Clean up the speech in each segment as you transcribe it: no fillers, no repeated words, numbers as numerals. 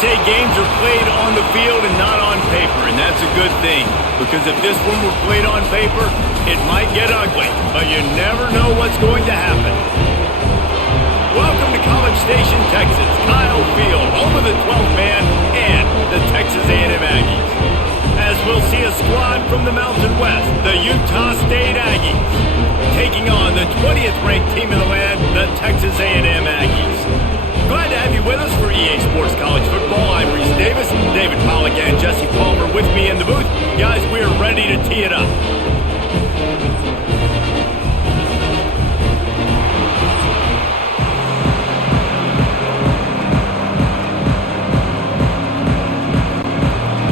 say games are played on the field and not on paper, and that's a good thing. Because if this one were played on paper, it might get ugly, but you never know what's going to happen. Welcome to College Station, Texas. Kyle Field, home of the 12th man and the Texas A&M Aggies. As we'll see a squad from the Mountain West, the Utah State Aggies, taking on the 20th ranked team in the land, the Texas A&M Aggies. Glad to have you with us for EA Sports College Football. I'm Reese Davis, David Pollack, and Jesse Palmer with me in the booth. Guys, we are ready to tee it up.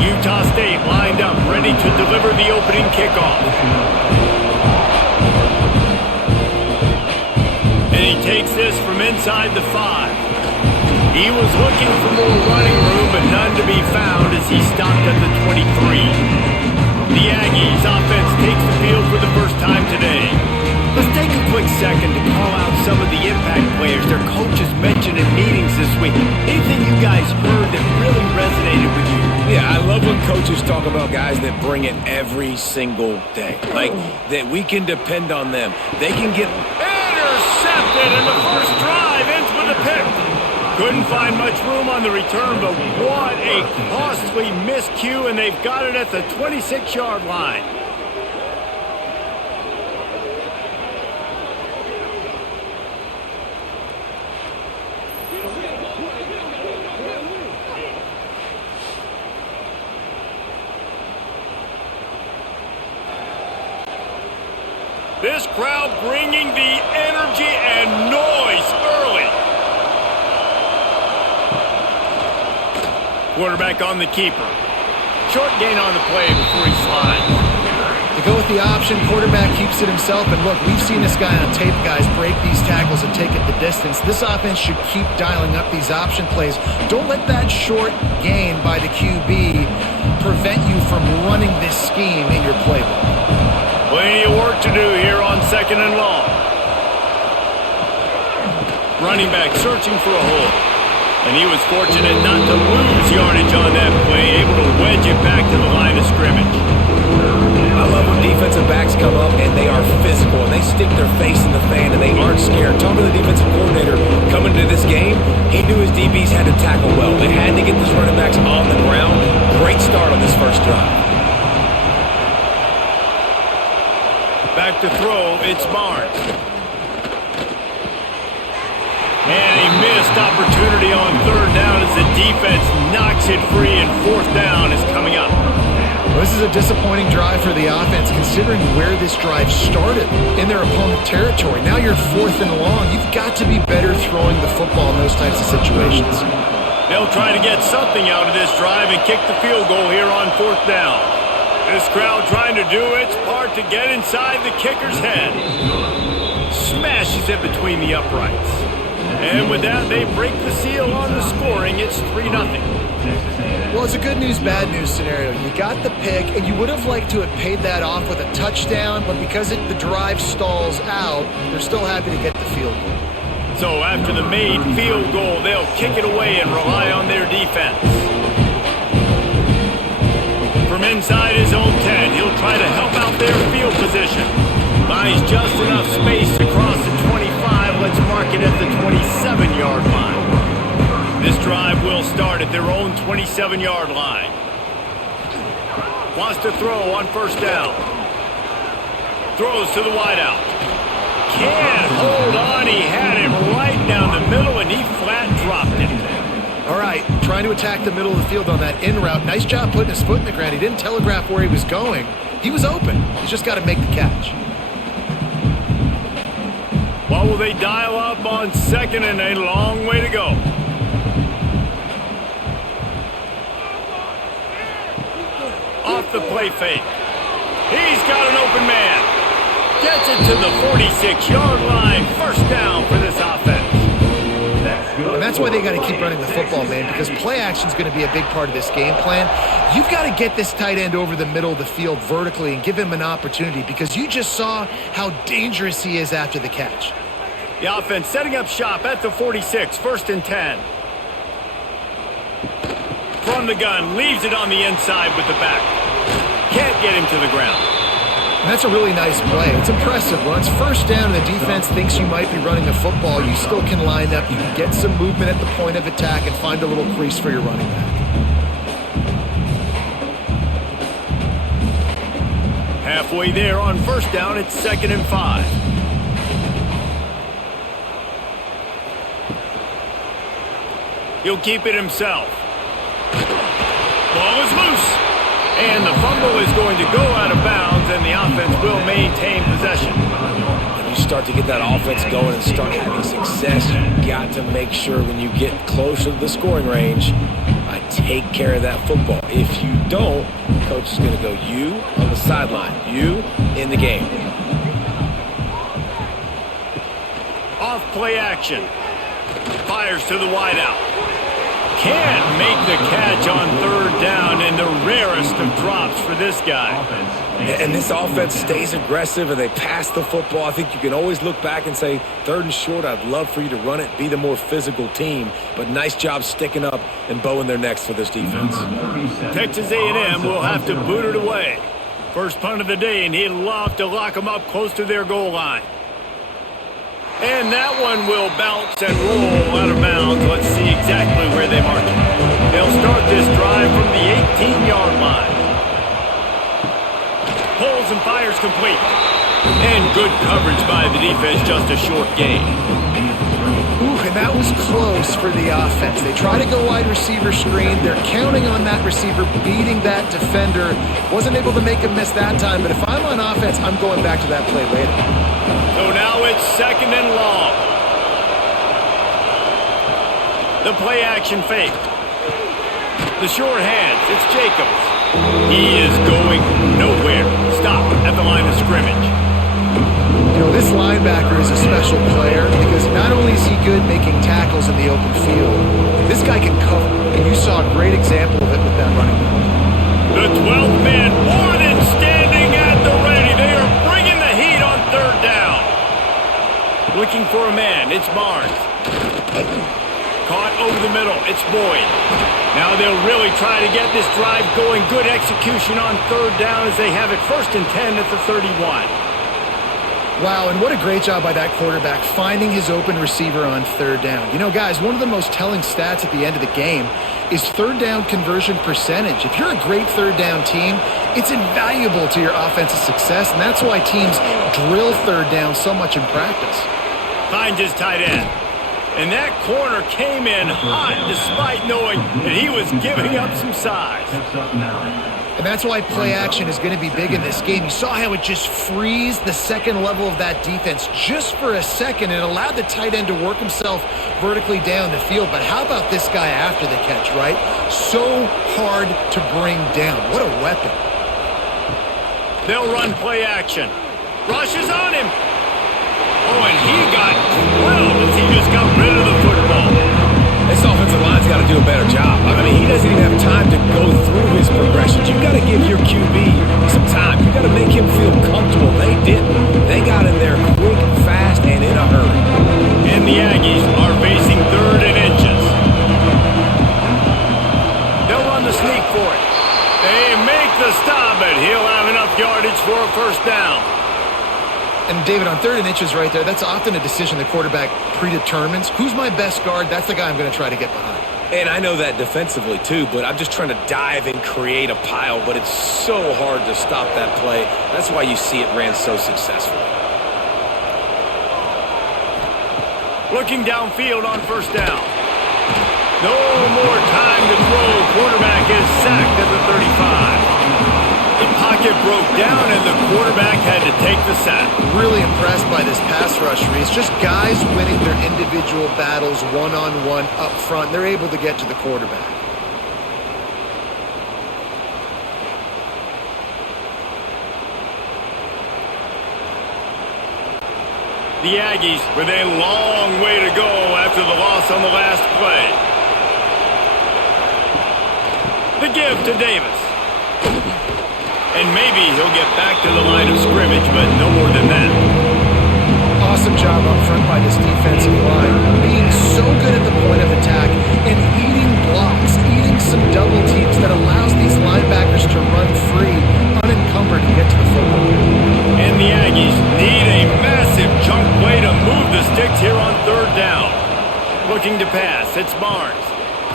Utah State lined up, ready to deliver the opening kickoff. And he takes this from inside the 5. He was looking for more running room, but none to be found as he stopped at the 23. The Aggies offense takes the field for the first time today. Let's take a quick second to call out some of the impact players their coaches mentioned in meetings this week. Anything you guys heard that really resonated with you? Yeah, I love when coaches talk about guys that bring it every single day. Like, that we can depend on them. They can get intercepted, and the first drive ends with a pick. Couldn't find much room on the return, but what a costly miscue, and they've got it at the 26-yard line. This crowd bringing the energy and noise early. Quarterback on the keeper. Short gain on the play before he slides. They go with the option. Quarterback keeps it himself. And look, we've seen this guy on tape, guys, break these tackles and take it the distance. This offense should keep dialing up these option plays. Don't let that short gain by the QB prevent you from running this scheme in your playbook. Plenty of work to do here on 2nd and long. Running back searching for a hole. And he was fortunate not to lose yardage on that play, able to wedge it back to the line of scrimmage. I love when defensive backs come up and they are physical and they stick their face in the fan and they aren't scared. Talking to the defensive coordinator coming into this game, he knew his DBs had to tackle well. They had to get these running backs on the ground. Great start on this first drive. Back to throw, it's Barnes. And a missed opportunity on 3rd down as the defense knocks it free, and 4th down is coming up. Well, this is a disappointing drive for the offense considering where this drive started in their opponent territory. Now you're 4th and long. You've got to be better throwing the football in those types of situations. They'll try to get something out of this drive and kick the field goal here on 4th down. This crowd trying to do its part to get inside the kicker's head. Smashes it between the uprights. And with that, they break the seal on the scoring. It's 3-0. Well, it's a good news, bad news scenario. You got the pick, and you would have liked to have paid that off with a touchdown, but because the drive stalls out, they're still happy to get the field goal. So after the made field goal, they'll kick it away and rely on their defense. From inside his own 10, he'll try to help out their field position. Buys just enough space across the 25. Let's mark it at the 27-yard line. This drive will start at their own 27-yard line. Wants to throw on 1st down. Throws to the wideout. Can't hold on. He had it right down the middle, and he flat dropped it. All right, trying to attack the middle of the field on that in route. Nice job putting his foot in the ground. He didn't telegraph where he was going. He was open. He's just got to make the catch. What will they dial up on 2nd and a long way to go? Off the play fake. He's got an open man. Gets it to the 46-yard line. 1st down for this offense. And that's why they got to keep running the football, man, because play action is going to be a big part of this game plan. You've got to get this tight end over the middle of the field vertically and give him an opportunity because you just saw how dangerous he is after the catch. The offense setting up shop at the 46, 1st and 10. from the gun, leaves it on the inside with the back. Can't get him to the ground. And that's a really nice play. It's impressive. When it's first down and the defense thinks you might be running the football, you still can line up. You can get some movement at the point of attack and find a little crease for your running back. Halfway there on first down, it's 2nd and 5. He'll keep it himself. Ball is loose. And the fumble is going to go out of bounds, and the offense will maintain possession. When you start to get that offense going and start having success, you got to make sure when you get closer to the scoring range, I take care of that football. If you don't, coach is going to go you on the sideline, you in the game. Off play action. Fires to the wideout. Can't make the catch on 3rd down, and the rarest of drops for this guy. And this offense stays aggressive and they pass the football. I think you can always look back and say, 3rd and short, I'd love for you to run it, be the more physical team. But nice job sticking up and bowing their necks for this defense. Texas A&M will have to boot it away. First punt of the day, and he'd love to lock them up close to their goal line. And that one will bounce and roll out of bounds. Let's see exactly where they mark it. They'll start this drive from the 18-yard line. Pulls and fires complete. And good coverage by the defense, just a short gain. Ooh, and that was close for the offense. They try to go wide receiver screen. They're counting on that receiver beating that defender. Wasn't able to make him miss that time, but if I'm on offense, I'm going back to that play later. So now it's 2nd and long. The play action fake. The short hands. It's Jacobs. He is going nowhere. Stop at the line of scrimmage. You know, this linebacker is a special player because not only is he good making tackles in the open field, this guy can cover. And you saw a great example of it with that running back. The 12th man, Warden standing at the ready. They are bringing the heat on 3rd down. Looking for a man. It's Barnes. Caught over the middle. It's Boyd. Now they'll really try to get this drive going. Good execution on 3rd down as they have it 1st and 10 at the 31. Wow, and what a great job by that quarterback finding his open receiver on 3rd down. You know, guys, one of the most telling stats at the end of the game is 3rd down conversion percentage. If you're a great 3rd down team, it's invaluable to your offensive success, and that's why teams drill 3rd down so much in practice. Finds his tight end. And that corner came in hot despite knowing that he was giving up some size. And that's why play action is going to be big in this game. You saw how it just frees the second level of that defense just for a second and allowed the tight end to work himself vertically down the field. But how about this guy after the catch, right? So hard to bring down. What a weapon. They'll run play action. Rush is on him. Oh, and he got drilled as he just got rid of the football. This offensive line's got to do a better job. I mean, he doesn't even have time to go through his progressions. You've got to give your QB some time. You've got to make him feel comfortable. They didn't. They got in there quick, fast, and in a hurry. And the Aggies are facing 3rd and inches. They'll run the sneak for it. They make the stop, but he'll have enough yardage for a 1st down. And David, on 3rd and inches right there, that's often a decision the quarterback predetermines. Who's my best guard? That's the guy I'm going to try to get behind. And I know that defensively too, but I'm just trying to dive and create a pile, but it's so hard to stop that play. That's why you see it ran so successfully. Looking downfield on 1st down. No more time to throw. Quarterback is sacked at the 35. The pocket broke down, and the quarterback had to take the sack. Really impressed by this pass rush, Reese. Just guys winning their individual battles one-on-one up front. They're able to get to the quarterback. The Aggies with a long way to go after the loss on the last play. The give to Davis. And maybe he'll get back to the line of scrimmage, but no more than that. Awesome job up front by this defensive line. Being so good at the point of attack and eating blocks, eating some double Looking to pass. It's Barnes.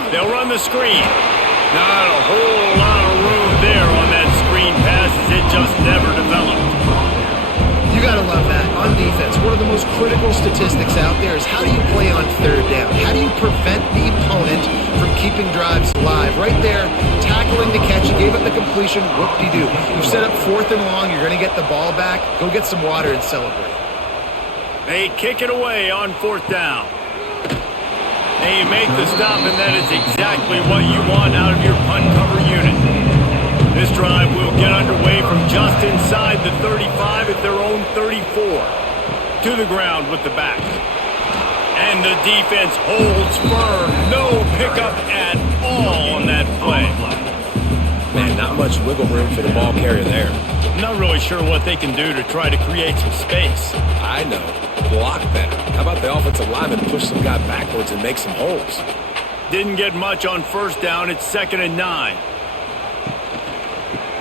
They'll run the screen. Not a whole lot of room there on that screen pass as it just never developed. You got to love that on defense. One of the most critical statistics out there is how do you play on third down? How do you prevent the opponent from keeping drives alive? Right there, tackling the catch. You gave up the completion. Whoop-de-doo. You've set up 4th and long. You're going to get the ball back. Go get some water and celebrate. They kick it away on 4th down. They make the stop, and that is exactly what you want out of your punt cover unit. This drive will get underway from just inside the 35 at their own 34. To the ground with the back. And the defense holds firm. No pickup at all on that play. Man, not much wiggle room for the ball carrier there. I'm not really sure what they can do to try to create some space. I know. Block better. How about the offensive lineman push some guy backwards and make some holes? Didn't get much on 1st down. It's 2nd and 9.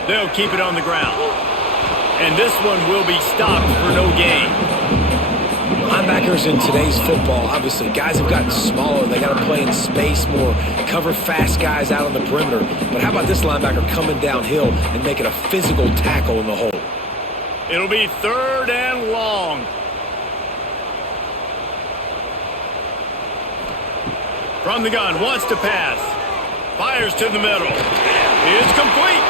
They'll keep it on the ground. And this one will be stopped for no gain. Linebackers in today's football, obviously, guys have gotten smaller. They got to play in space more, cover fast guys out on the perimeter. But how about this linebacker coming downhill and making a physical tackle in the hole? It'll be 3rd and long. From the gun, wants to pass. Fires to the middle. It's complete.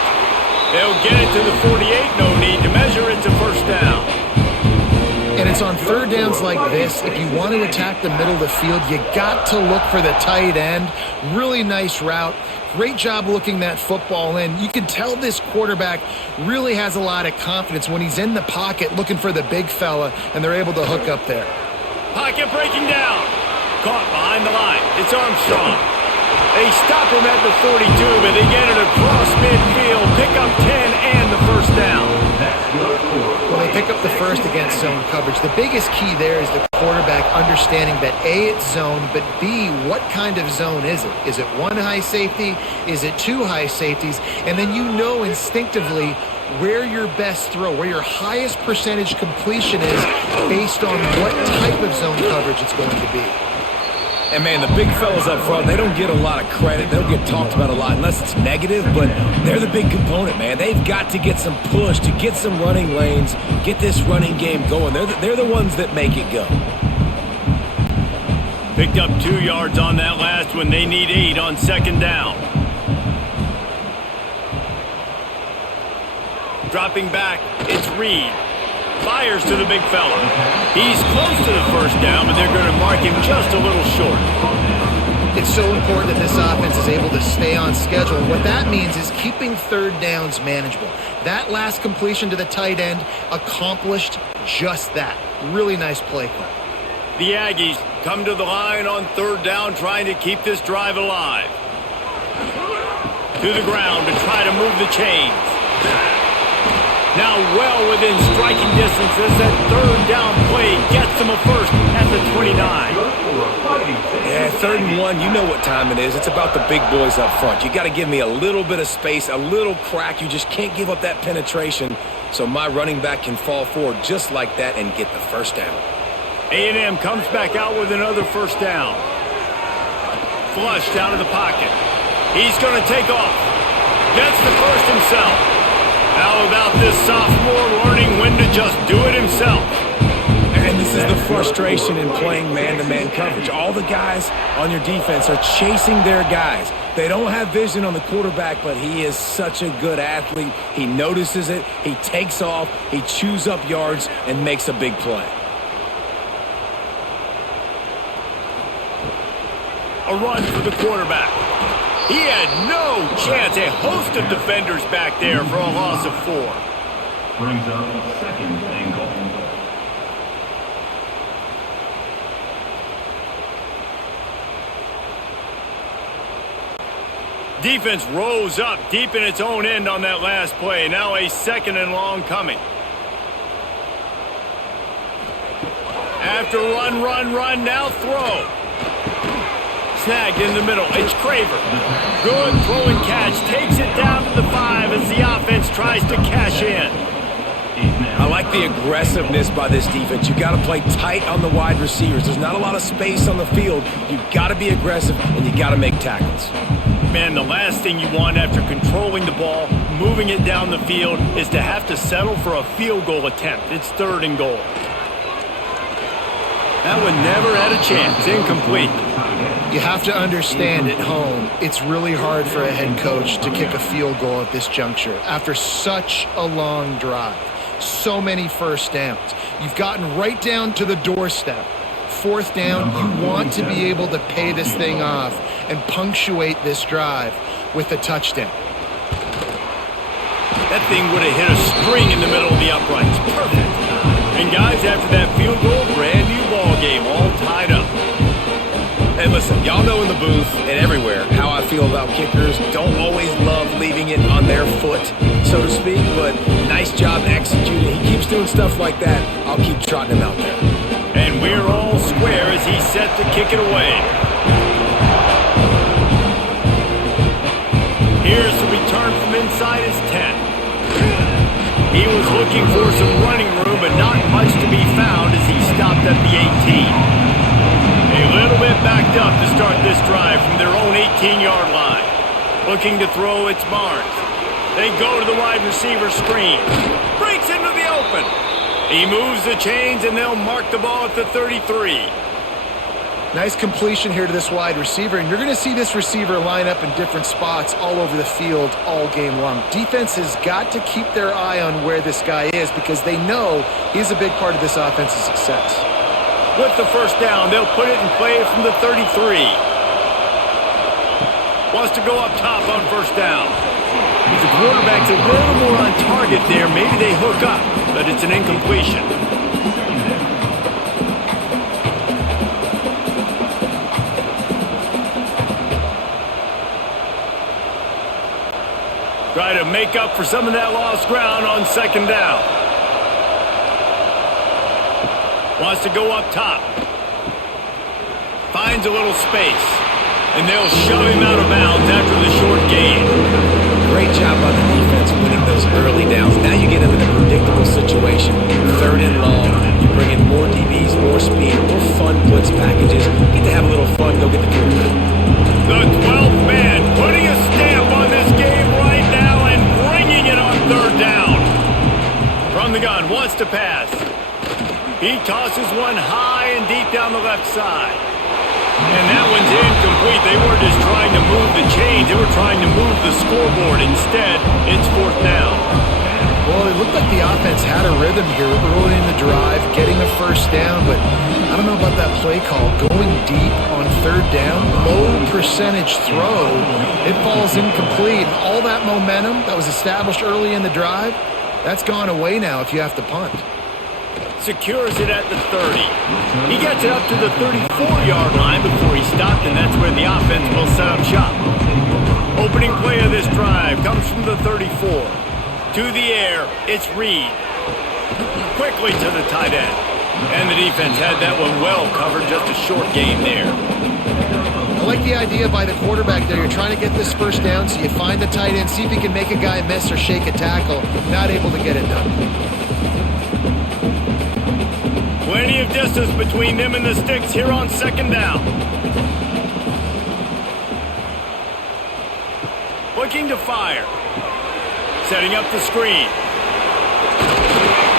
They'll get it to the 48. No need to measure it to 1st down. And it's on 3rd downs like this. If you want to attack the middle of the field, you got to look for the tight end. Really nice route. Great job looking that football in. You can tell this quarterback really has a lot of confidence when he's in the pocket looking for the big fella, and they're able to hook up there. Pocket breaking down. Caught behind the line. It's Armstrong. They stop him at the 42, but they get it across midfield. Pick up 10 and the 1st down. Well, they pick up the 1st against zone coverage. The biggest key there is the quarterback understanding that A, it's zone, but B, what kind of zone is it? Is it 1 high safety? Is it 2 high safeties? And then you know instinctively where your best throw, where your highest percentage completion is based on what type of zone coverage it's going to be. And, man, the big fellas up front, they don't get a lot of credit. They don't get talked about a lot unless it's negative, but they're the big component, man. They've got to get some push, to get some running lanes, get this running game going. They're the ones that make it go. Picked up 2 yards on that last one. They need 8 on 2nd down. Dropping back, it's Reed. Fires to the big fella. He's close to the 1st down, but they're going to mark him just a little short. It's so important that this offense is able to stay on schedule. And what that means is keeping 3rd downs manageable. That last completion to the tight end accomplished just that. Really nice play call. The Aggies come to the line on 3rd down, trying to keep this drive alive. To the ground to try to move the chains. Now well within striking distance as that 3rd down play gets them a 1st at the 29. Yeah, 3rd and 1, you know what time it is. It's about the big boys up front. You got to give me a little bit of space, a little crack. You just can't give up that penetration so my running back can fall forward just like that and get the 1st down. A&M comes back out with another 1st down. Flushed out of the pocket. He's going to take off. Gets the 1st himself. How about this sophomore learning when to just do it himself? And this is the frustration in playing man-to-man coverage. All the guys on your defense are chasing their guys. They don't have vision on the quarterback, but he is such a good athlete. He notices it, he takes off, he chews up yards, and makes a big play. A run for the quarterback. He had no chance. A host of defenders back there for a loss of 4. Brings up 2nd and goal. Defense rose up deep in its own end on that last play. Now a 2nd and long coming. After run, now throw. Snagged in the middle. It's Craver. Good throw and catch. Takes it down to the 5 as the offense tries to cash in. I like the aggressiveness by this defense. You got to play tight on the wide receivers. There's not a lot of space on the field. You got to be aggressive, and you got to make tackles. Man, the last thing you want after controlling the ball, moving it down the field, is to have to settle for a field goal attempt. It's 3rd and goal. That one never had a chance. Incomplete. You have to understand at home, it's really hard for a head coach to kick a field goal at this juncture after such a long drive. So many first downs. You've gotten right down to the doorstep. 4th down, you want to be able to pay this thing off and punctuate this drive with a touchdown. That thing would have hit a string in the middle of the uprights. Perfect. And guys, after that field goal, brand new ball game, all tied up. Hey, listen, y'all know in the booth and everywhere how I feel about kickers. Don't always love leaving it on their foot, so to speak, but nice job executing. He keeps doing stuff like that. I'll keep trotting him out there. And we're all square as he's set to kick it away. Here's the return from inside his 10. He was looking for some running room, but not much to be found as he stopped at the 18. A little bit backed up to start this drive from their own 18-yard line. Looking to throw, it's Barnes. They go to the wide receiver screen. Breaks into the open. He moves the chains, and they'll mark the ball at the 33. Nice completion here to this wide receiver, and you're going to see this receiver line up in different spots all over the field all game long. Defense has got to keep their eye on where this guy is because they know he's a big part of this offense's success. With the first down, they'll put it in play from the 33. Wants to go up top on first down. If the quarterback's a little more on target there, maybe they hook up, but it's an incompletion. Try to make up for some of that lost ground on 2nd down. Wants to go up top. Finds a little space. And they'll shove him out of bounds after the short gain. Great job by the defense winning those early downs. Now you get them in a predictable situation. 3rd and long. You bring in more DBs, more speed, more fun blitz packages. Get to have a little fun. Go get the quarterback. The 12th man putting a stamp on this game right now and bringing it on 3rd down. From the gun, wants to pass. He tosses one high and deep down the left side. And that one's incomplete. They weren't just trying to move the chains. They were trying to move the scoreboard. Instead, it's 4th down. Well, it looked like the offense had a rhythm here early in the drive, getting a first down, but I don't know about that play call. Going deep on 3rd down, low percentage throw, it falls incomplete. All that momentum that was established early in the drive, that's gone away now if you have to punt. Secures it at the 30. He gets it up to the 34-yard line before he stopped, and that's where the offense will set up shop. Opening play of this drive comes from the 34. To the air, it's Reed. Quickly to the tight end. And the defense had that one well covered, just a short gain there. I like the idea by the quarterback there. You're trying to get this first down, so you find the tight end, see if he can make a guy miss or shake a tackle. Not able to get it done. Plenty of distance between them and the sticks here on 2nd down. Looking to fire. Setting up the screen.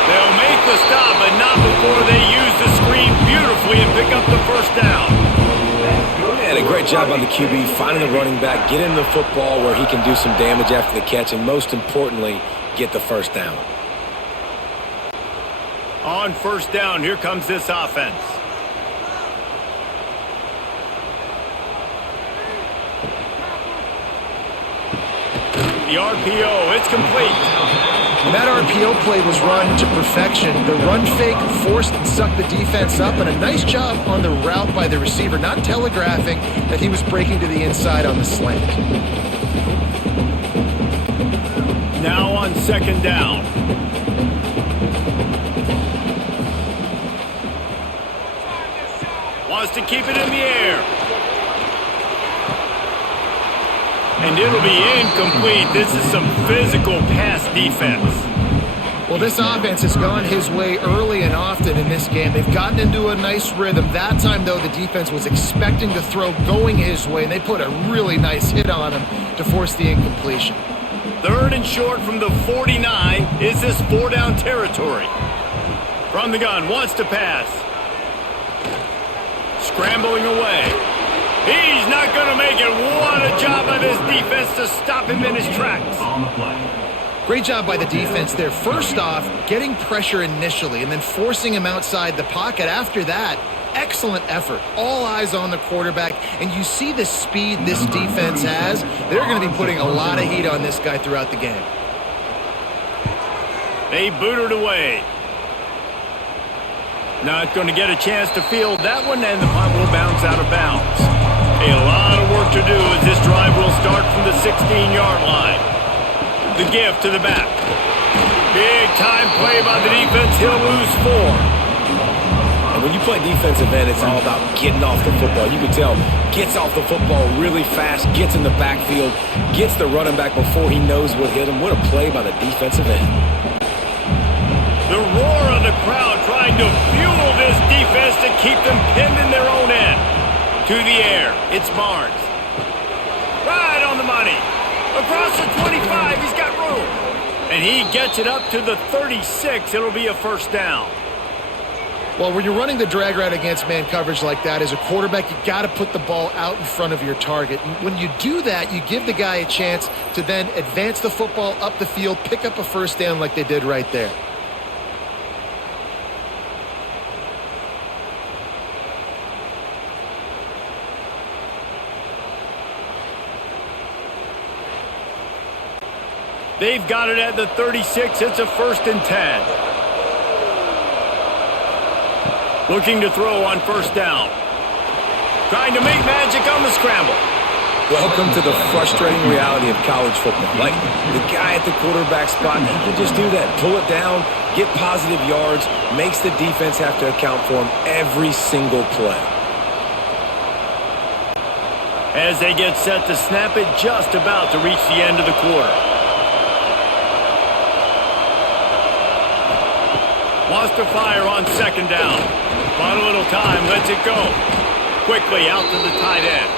They'll make the stop, but not before they use the screen beautifully and pick up the first down. And a great job on the QB, finding the running back, get him the football where he can do some damage after the catch, and most importantly, get the first down. On first down, here comes this offense. The RPO, it's complete. And that RPO play was run to perfection. The run fake forced and sucked the defense up, and a nice job on the route by the receiver, not telegraphing that he was breaking to the inside on the slant. Now on 2nd down. Wants to keep it in the air. And it'll be incomplete. This is some physical pass defense. Well, this offense has gone his way early and often in this game. They've gotten into a nice rhythm. That time, though, the defense was expecting to throw going his way, and they put a really nice hit on him to force the incompletion. 3rd and short from the 49. Is this 4-down territory? From the gun, wants to pass. Scrambling away. He's not going to make it. What a job by this defense to stop him in his tracks. On the play. Great job by the defense there. First off, getting pressure initially and then forcing him outside the pocket. After that, excellent effort. All eyes on the quarterback. And you see the speed this defense has. They're going to be putting a lot of heat on this guy throughout the game. They booted away. Not going to get a chance to field that one, and the punt will bounce out of bounds. A lot of work to do as this drive will start from the 16-yard line. The give to the back. Big time play by the defense. He'll lose 4. And when you play defensive end, it's all about getting off the football. You can tell, gets off the football really fast, gets in the backfield, gets the running back before he knows what hit him. What a play by the defensive end. The roar of the crowd trying to fuel this defense to keep them pinned in their own end. To the air, it's Barnes. Right on the money. Across the 25, he's got room. And he gets it up to the 36. It'll be a 1st down. Well, when you're running the drag route against man coverage like that, as a quarterback, you got to put the ball out in front of your target. And when you do that, you give the guy a chance to then advance the football up the field, pick up a 1st down like they did right there. They've got it at the 36. It's a 1st and 10. Looking to throw on 1st down. Trying to make magic on the scramble. Welcome to the frustrating reality of college football. Like, the guy at the quarterback spot, he can just do that. Pull it down, get positive yards, makes the defense have to account for him every single play. As they get set to snap it, just about to reach the end of the quarter. Wants to fire on 2nd down. But a little time, lets it go. Quickly out to the tight end.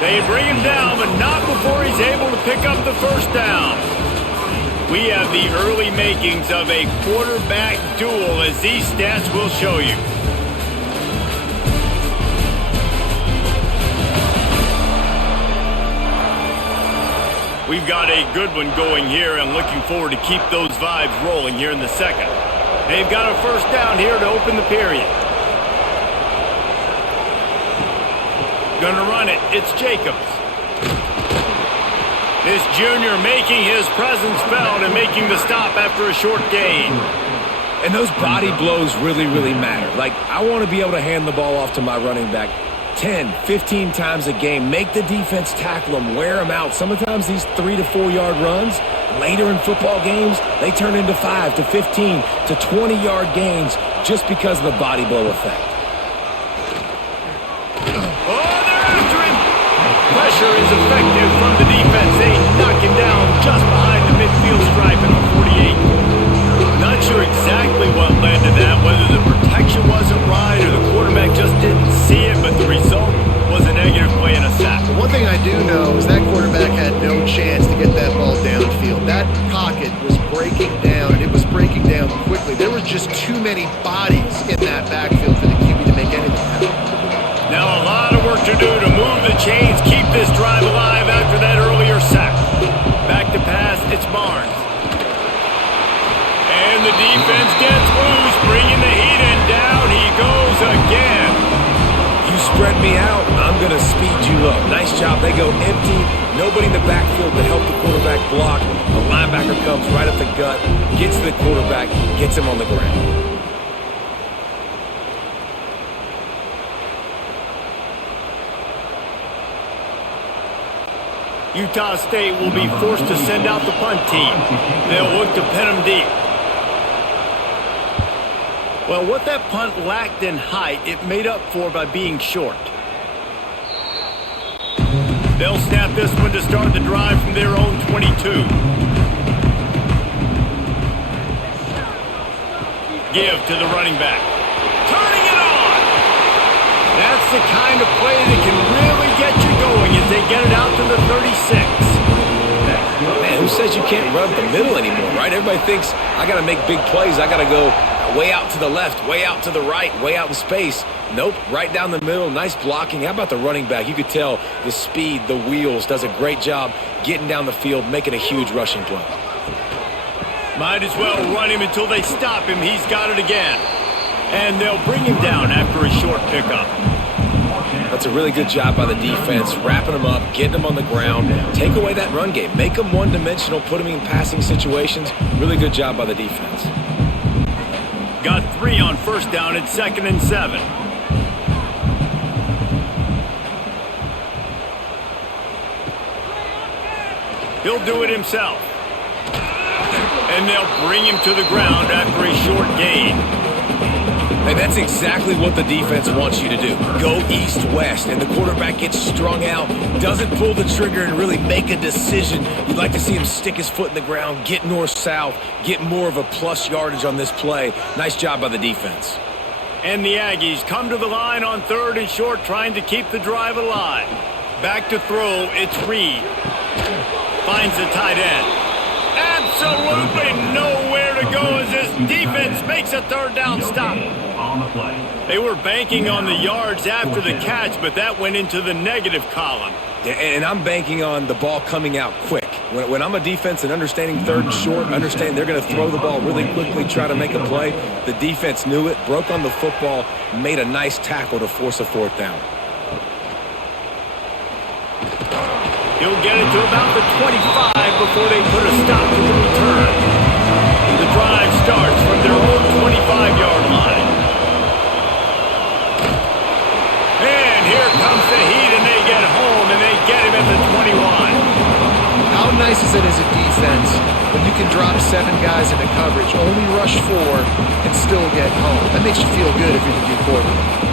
They bring him down, but not before he's able to pick up the 1st down. We have the early makings of a quarterback duel, as these stats will show you. We've got a good one going here, and looking forward to keep those vibes rolling here in the 2nd. They've got a 1st down here to open the period. Gonna run it. It's Jacobs. This junior making his presence felt and making the stop after a short gain. And those body blows really, really matter. Like, I want to be able to hand the ball off to my running back 10, 15 times a game. Make the defense tackle them, wear them out. Sometimes these 3 to 4 yard runs, later in football games, they turn into 5 to 15 to 20 yard gains just because of the body blow effect. Oh, they're after him! Pressure is effective from the defense. They knock him down just behind the midfield stripe at the 48. Not sure exactly what led to that, whether the protection wasn't right or the quarterback just didn't see it, but the result was a negative play and a sack. One thing I do know is that quarterback had no chance to get that ball downfield. That pocket was breaking down, and it was breaking down quickly. There were just too many bodies in that backfield for the QB to make anything happen. Now a lot of work to do to move the chains, keep this drive alive after that earlier sack. Back to pass, it's Barnes. And the defense gets loose, bringing the heat, and down he goes again. You spread me out, I'm going to speed you up. Nice job. They go empty. Nobody in the backfield to help the quarterback block. The linebacker comes right up the gut, gets to the quarterback, gets him on the ground. Utah State will be forced to send out the punt team. They'll look to pin them deep. Well, what that punt lacked in height, it made up for by being short. They'll snap this one to start the drive from their own 22. give to the running back. Turning it on! That's the kind of play that can really get you going as they get it out to the 36. Man, who says you can't run the middle anymore, right? Everybody thinks, I got to make big plays. I got to go way out to the left, way out to the right, way out in space. Nope, right down the middle. Nice blocking. How about the running back? You could tell the speed, the wheels, does a great job getting down the field, making a huge rushing play. Might as well run him until they stop him. He's got it again. And they'll bring him down after a short pickup. That's a really good job by the defense, wrapping them up, getting them on the ground. Take away that run game. Make them one-dimensional, put them in passing situations. Really good job by the defense. Got 3 on first down at 2nd and 7. He'll do it himself. And they'll bring him to the ground after a short gain. And that's exactly what the defense wants you to do. Go east-west, and the quarterback gets strung out, doesn't pull the trigger and really make a decision. You'd like to see him stick his foot in the ground, get north-south, get more of a plus yardage on this play. Nice job by the defense. And the Aggies come to the line on 3rd and short, trying to keep the drive alive. Back to throw, it's Reed. Finds the tight end. Absolutely nowhere to go as this defense makes a 3rd down stop. On the play. They were banking on the yards after the catch, but that went into the negative column. Yeah, and I'm banking on the ball coming out quick. When I'm a defense and understanding 3rd and short, understand they're going to throw the ball really quickly, try to make a play. The defense knew it, broke on the football, made a nice tackle to force a 4th down. He'll get it to about the 25 before they put a stop to the return. The drive starts from their own 25-yard line. And here comes the heat, and they get home, and they get him at the 21. How nice is it as a defense when you can drop 7 guys into coverage, only rush 4, and still get home? That makes you feel good if you're the D coordinator.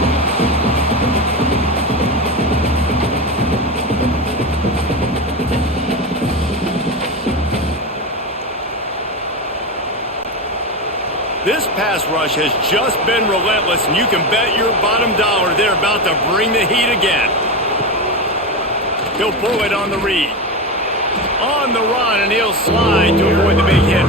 This pass rush has just been relentless, and you can bet your bottom dollar they're about to bring the heat again. He'll pull it on the read. On the run, and he'll slide to avoid the big hit.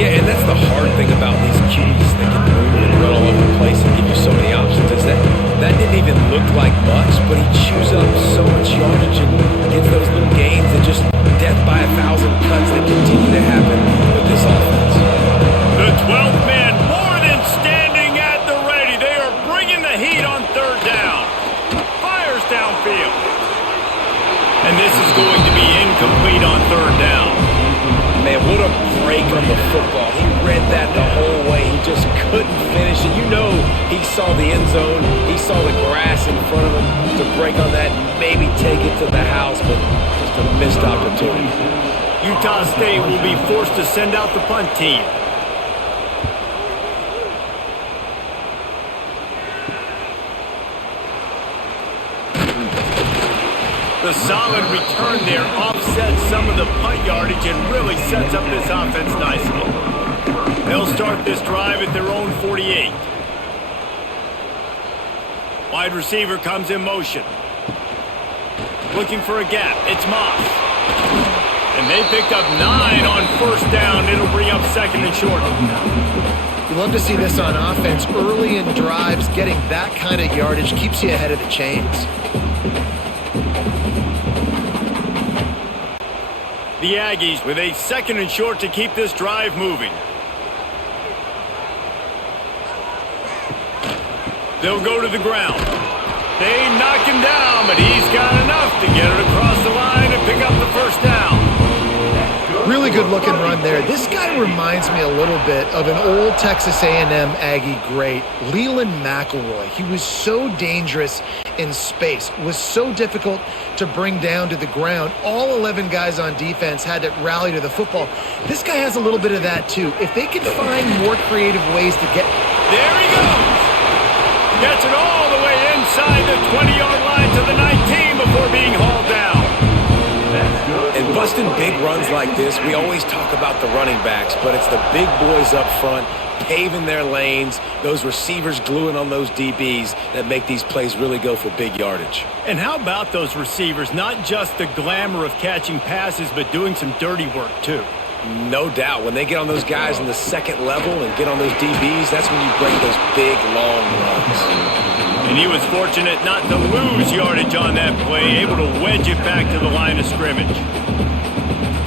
Yeah, and that's the hard thing about these QBs. They can move and run all over the place and give you so many options. Is that didn't even look like much, but he chews up so much yardage and gets those little gains that just death by 1,000 cuts that continue to happen with this offense. The 12th man more than standing at the ready. They are bringing the heat on 3rd down. Fires downfield. And this is going to be incomplete on 3rd down. Man, what a break on the football. He read that the whole way. He just couldn't finish it. You know he saw the end zone. He saw the grass in front of him to break on that, maybe take it to the house, but just a missed opportunity. Utah State will be forced to send out the punt team. The solid return there offsets some of the punt yardage and really sets up this offense nicely. They'll start this drive at their own 48. Wide receiver comes in motion. Looking for a gap. It's Moss. And they picked up 9 on 1st down. It'll bring up 2nd and short. You love to see this on offense. Early in drives, getting that kind of yardage keeps you ahead of the chains. The Aggies with a 2nd and short to keep this drive moving. They'll go to the ground. They knock him down, but he's got enough to get it across the line and pick up the 1st down. Really good looking run there. This guy reminds me a little bit of an old Texas A&M Aggie great, Leland McElroy. He was so dangerous in space, was so difficult to bring down to the ground. All 11 guys on defense had to rally to the football. This guy has a little bit of that too. If they can find more creative ways to get... There he goes! Gets it all the way inside the 20-yard line to the 19 before being hauled down. And busting big runs like this, we always talk about the running backs, but it's the big boys up front paving their lanes, those receivers gluing on those DBs that make these plays really go for big yardage. And how about those receivers? Not just the glamour of catching passes, but doing some dirty work too. No doubt. When they get on those guys in the second level and get on those DBs, that's when you break those big, long runs. And he was fortunate not to lose yardage on that play, able to wedge it back to the line of scrimmage.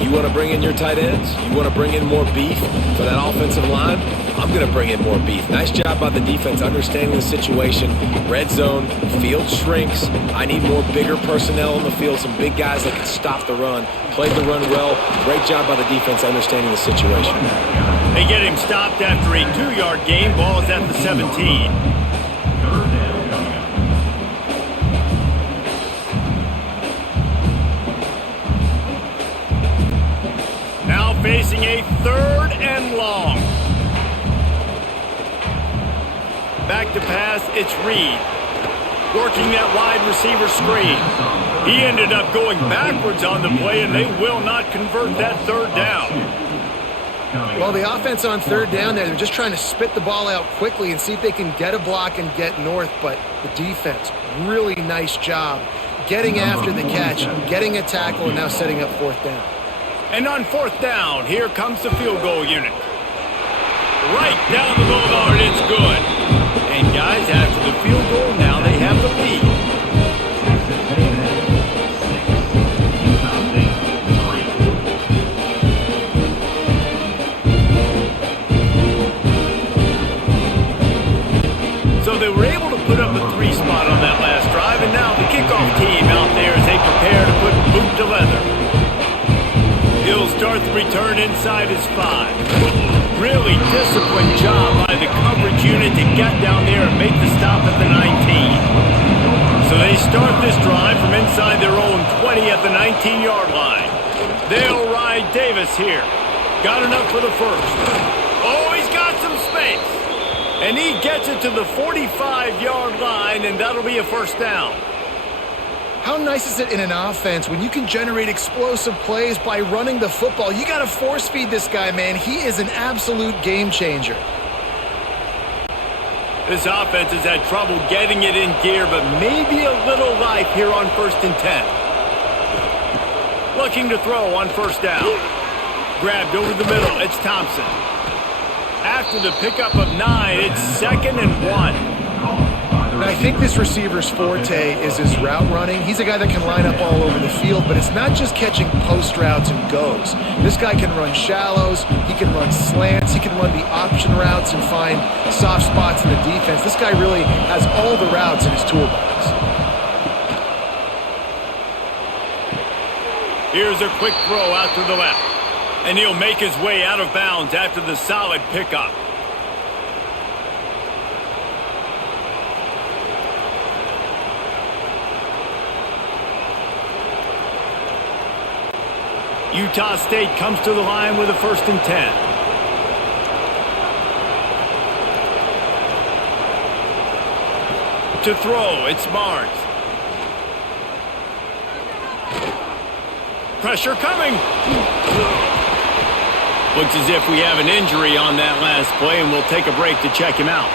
You want to bring in your tight ends? You want to bring in more beef for that offensive line? I'm going to bring in more beef. Nice job by the defense understanding the situation. Red zone, field shrinks. I need more bigger personnel on the field, some big guys that can stop the run. Played the run well. Great job by the defense understanding the situation. They get him stopped after a 2-yard gain. Ball is at the 17. Now facing a 3rd and long. Back to pass, it's Reed. Working that wide receiver screen. He ended up going backwards on the play, and they will not convert that 3rd down. Well, the offense on 3rd down there, they're just trying to spit the ball out quickly and see if they can get a block and get north, but the defense, really nice job getting after the catch, getting a tackle, and now setting up 4th down. And on 4th down, here comes the field goal unit. Right down the boulevard, it's good. And guys, after the field goal, now they have the lead. So they were able to put up a 3 spot on that last drive, and now the kickoff team out there as they prepare to put boot to leather. He'll start the return inside his 5. Really disciplined job by the coverage unit to get down there and make the stop at the 19. So they start this drive from inside their own 20 at the 19-yard line. They'll ride Davis here. Got enough for the 1st. Oh, he's got some space. And he gets it to the 45-yard line, and that'll be a 1st down. How nice is it in an offense when you can generate explosive plays by running the football? You got to force feed this guy, man. He is an absolute game changer. This offense has had trouble getting it in gear, but maybe a little life here on 1st and 10. Looking to throw on 1st down. Grabbed over the middle. It's Thompson. After the pickup of 9, it's 2nd and 1. And I think this receiver's forte is his route running. He's a guy that can line up all over the field, but it's not just catching post routes and goes. This guy can run shallows, he can run slants, he can run the option routes and find soft spots in the defense. This guy really has all the routes in his toolbox. Here's a quick throw out to the left. And he'll make his way out of bounds after the solid pickup. Utah State comes to the line with a 1st and 10. To throw, it's Barnes. Pressure coming. Looks as if we have an injury on that last play, and we'll take a break to check him out.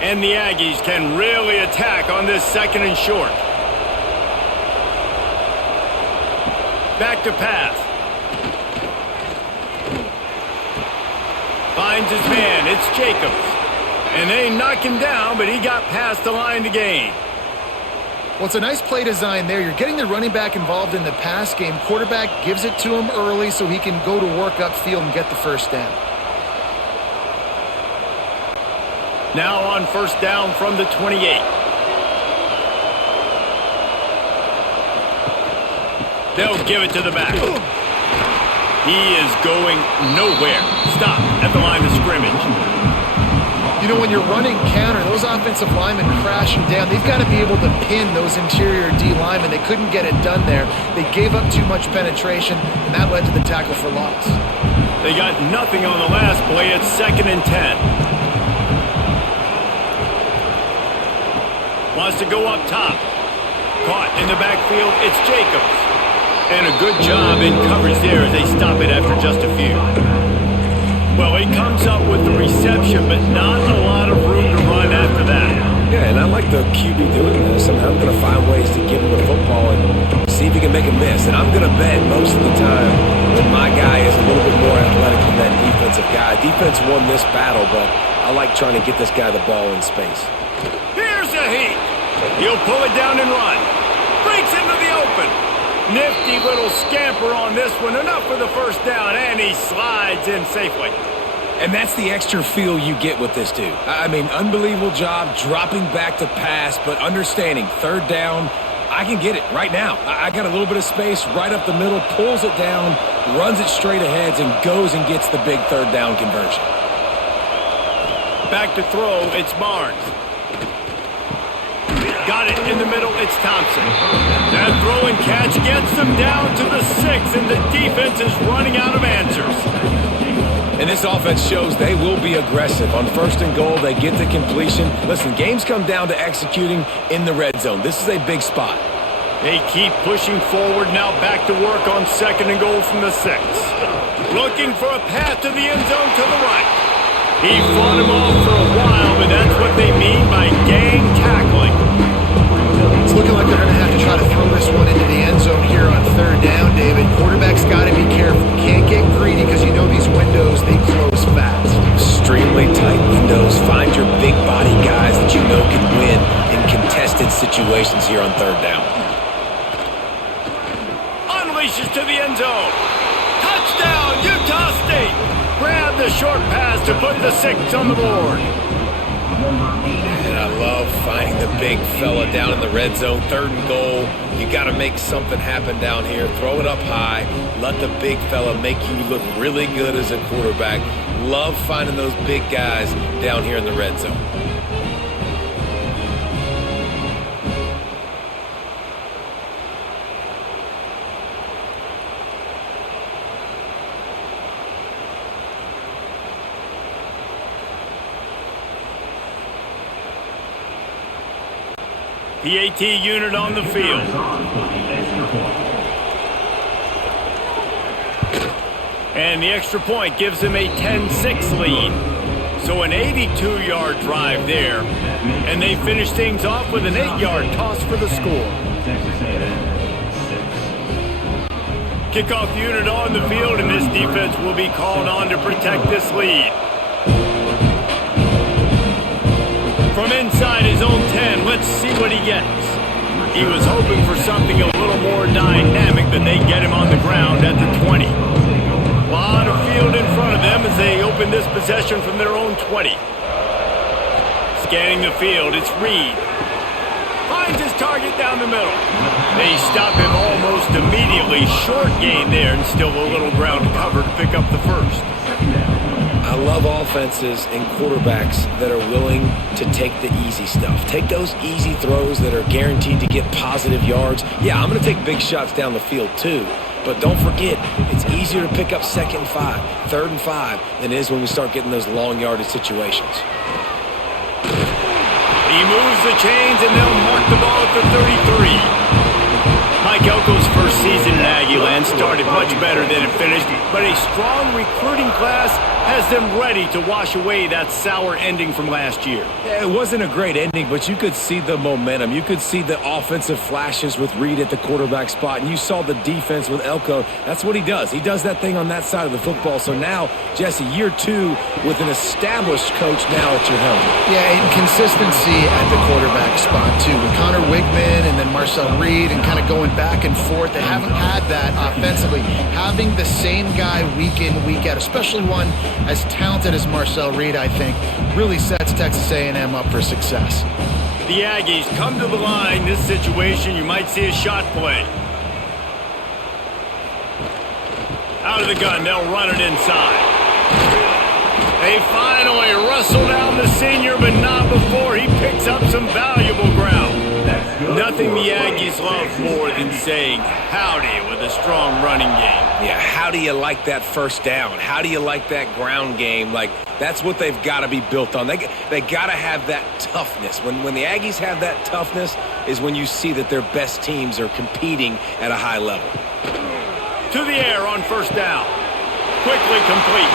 And the Aggies can really attack on this 2nd and short. Back to pass. Finds his man. It's Jacobs. And they knock him down, but he got past the line to gain. Well, it's a nice play design there. You're getting the running back involved in the pass game. Quarterback gives it to him early so he can go to work upfield and get the 1st down. Now on 1st down from the 28. They'll give it to the back. He is going nowhere. Stop at the line of scrimmage. You know, when you're running counter, those offensive linemen crashing down, they've got to be able to pin those interior D linemen. They couldn't get it done there. They gave up too much penetration, and that led to the tackle for loss. They got nothing on the last play. It's 2nd and 10. Wants to go up top. caught in the backfield. It's Jacobs. And a good job in coverage there as they stop it after just a few. Well, he comes up with the reception, but not a lot of room to run after that. Yeah, and I like the QB doing this. I mean, I'm going to find ways to give him the football and see if he can make a miss. And I'm going to bet most of the time that my guy is a little bit more athletic than that defensive guy. Defense won this battle, but I like trying to get this guy the ball in space. Here's a heat. He'll pull it down and run. Breaks into the open. Nifty little scamper on this one. Enough for the first down, and he slides in safely. And that's the extra feel you get with this dude. I mean, unbelievable job dropping back to pass, but understanding third down, I can get it right now. I got a little bit of space right up the middle, pulls it down, runs it straight ahead, and goes and gets the big third down conversion. Back to throw, it's Barnes. Got it in the middle, it's Thompson. That throw and catch gets them down to the 6, and the defense is running out of answers. And this offense shows they will be aggressive. On first and goal, they get the completion. Listen, games come down to executing in the red zone. This is a big spot. They keep pushing forward, now back to work on second and goal from the 6. Looking for a path to the end zone to the right. He fought him off for a while, but that's what they mean by gang tackling. It's looking like they're going to have to try to throw this one into the end zone here on third down, David. Quarterback's got to be careful. Can't get greedy because you know these windows, they close fast. Extremely tight windows. Find your big body guys that you know can win in contested situations here on third down. Unleashes to the end zone. Touchdown, Utah State. Grab the short pass to put the 6 on the board. And I love finding the big fella down in the red zone. Third and goal. You got to make something happen down here. Throw it up high. Let the big fella make you look really good as a quarterback. Love finding those big guys down here in the red zone. PAT unit on the field. And the extra point gives them a 10-6 lead. So an 82-yard drive there. And they finish things off with an 8-yard toss for the score. Kickoff unit on the field, and this defense will be called on to protect this lead. From inside his own 10, let's see what he gets. He was hoping for something a little more dynamic, but they get him on the ground at the 20. A lot of field in front of them as they open this possession from their own 20. Scanning the field, it's Reed. Finds his target down the middle. They stop him almost immediately. Short gain there, and still a little ground to cover to pick up the first. I love offenses and quarterbacks that are willing to take the easy stuff. Take those easy throws that are guaranteed to get positive yards. Yeah, I'm going to take big shots down the field too. But don't forget, it's easier to pick up 2nd and 5, 3rd and 5 than it is when we start getting those long yardage situations. He moves the chains and they'll mark the ball at the 33. Mike Elko's first season in Aggieland started much better than it finished, but a strong recruiting class has them ready to wash away that sour ending from last year. Yeah, it wasn't a great ending, but you could see the momentum. You could see the offensive flashes with Reed at the quarterback spot, and you saw the defense with Elko. That's what he does. He does that thing on that side of the football. So now, Jesse, year 2 with an established coach now at your helm. Yeah, and consistency at the quarterback spot, too. With Connor Wigman and then Marcel Reed and kind of going back and forth, they haven't had that offensively. Having the same guy week in, week out, especially one as talented as Marcel Reed, I think, really sets Texas A&M up for success. The Aggies come to the line. This situation, you might see a shot play. Out of the gun, they'll run it inside. They finally wrestle down the senior, but not before he picks up some valuable ground. That's good. Nothing the Aggies love more than saying howdy with a strong running game. Yeah, how do you like that first down? How do you like that ground game? Like, that's what they've got to be built on. They got to have that toughness. When the Aggies have that toughness is when you see that their best teams are competing at a high level. To the air on first down. Quickly complete.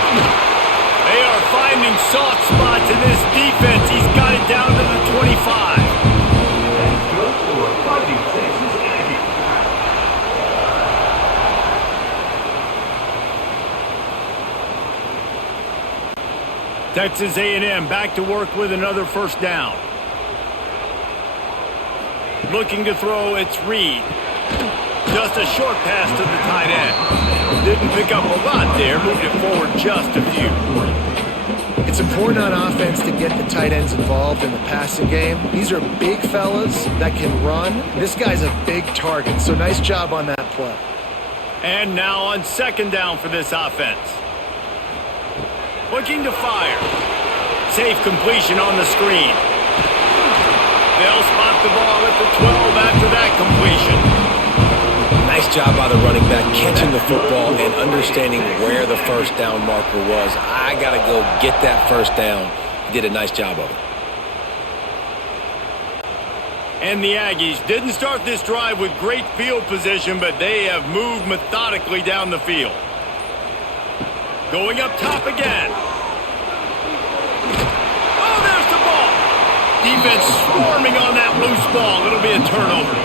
They are finding soft spots in this defense. He's got it down to the 25. That's good for a Fighting Texas Aggies. Texas A&M back to work with another first down. Looking to throw, it's Reed. Just a short pass to the tight end. Didn't pick up a lot there, moved it forward just a few. It's important on offense to get the tight ends involved in the passing game. These are big fellas that can run. This guy's a big target, so nice job on that play. And now on second down for this offense. Looking to fire. Safe completion on the screen. They'll spot the ball at the 12 after that completion. Nice job by the running back catching the football and understanding where the first down marker was. I got to go get that first down. He did a nice job of it. And the Aggies didn't start this drive with great field position, but they have moved methodically down the field. Going up top again. Oh, there's the ball. Defense swarming on that loose ball. It'll be a turnover.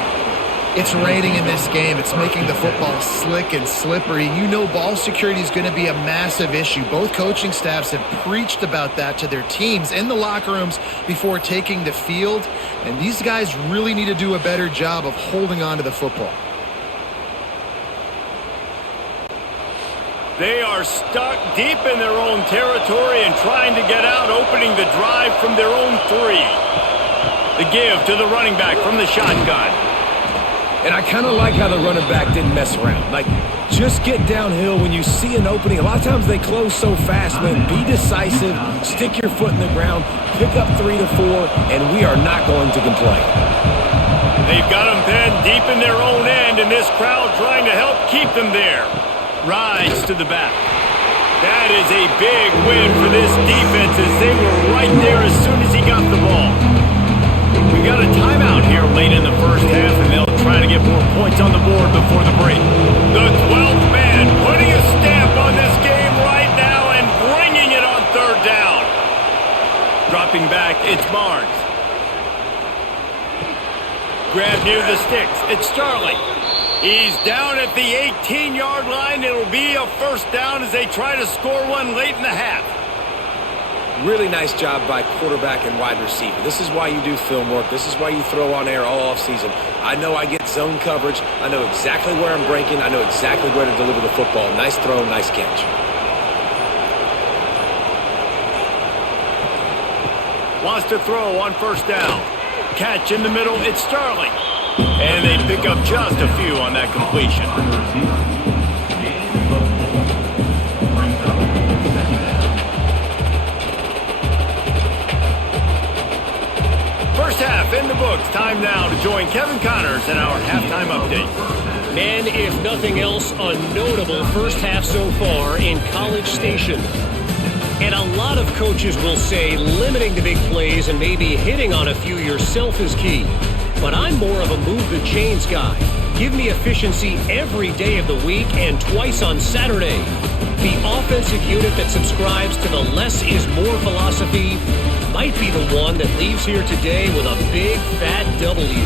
It's raining in this game. It's making the football slick and slippery. You know ball security is going to be a massive issue. Both coaching staffs have preached about that to their teams in the locker rooms before taking the field. And these guys really need to do a better job of holding on to the football. They are stuck deep in their own territory and trying to get out, opening the drive from their own 3. The give to the running back from the shotgun. And I kind of like how the running back didn't mess around. Like, just get downhill when you see an opening. A lot of times they close so fast, man. Be decisive, stick your foot in the ground, pick up 3 to 4, and we are not going to complain. They've got them pinned deep in their own end, and this crowd trying to help keep them there. Rides to the back. That is a big win for this defense as they were right there as soon as he got the ball. We got a timeout here late in the first half, and they'll try to get more points on the board before the break. The 12th man putting a stamp on this game right now and bringing it on third down. Dropping back, it's Barnes. Grab near the sticks, it's Starling. He's down at the 18-yard line. It'll be a first down as they try to score one late in the half. Really nice job by quarterback and wide receiver. This is why you do film work. This is why you throw on air all offseason. I know I get zone coverage. I know exactly where I'm breaking. I know exactly where to deliver the football. Nice throw, nice catch. Wants to throw on first down. Catch in the middle, it's Starling. And they pick up just a few on that completion. First half in the books. Time now to join Kevin Connors in our halftime update. Man, if nothing else, a notable first half so far in College Station. And a lot of coaches will say limiting the big plays and maybe hitting on a few yourself is key. But I'm more of a move the chains guy. Give me efficiency every day of the week and twice on Saturday. The offensive unit that subscribes to the less is more philosophy might be the one that leaves here today with a big fat W.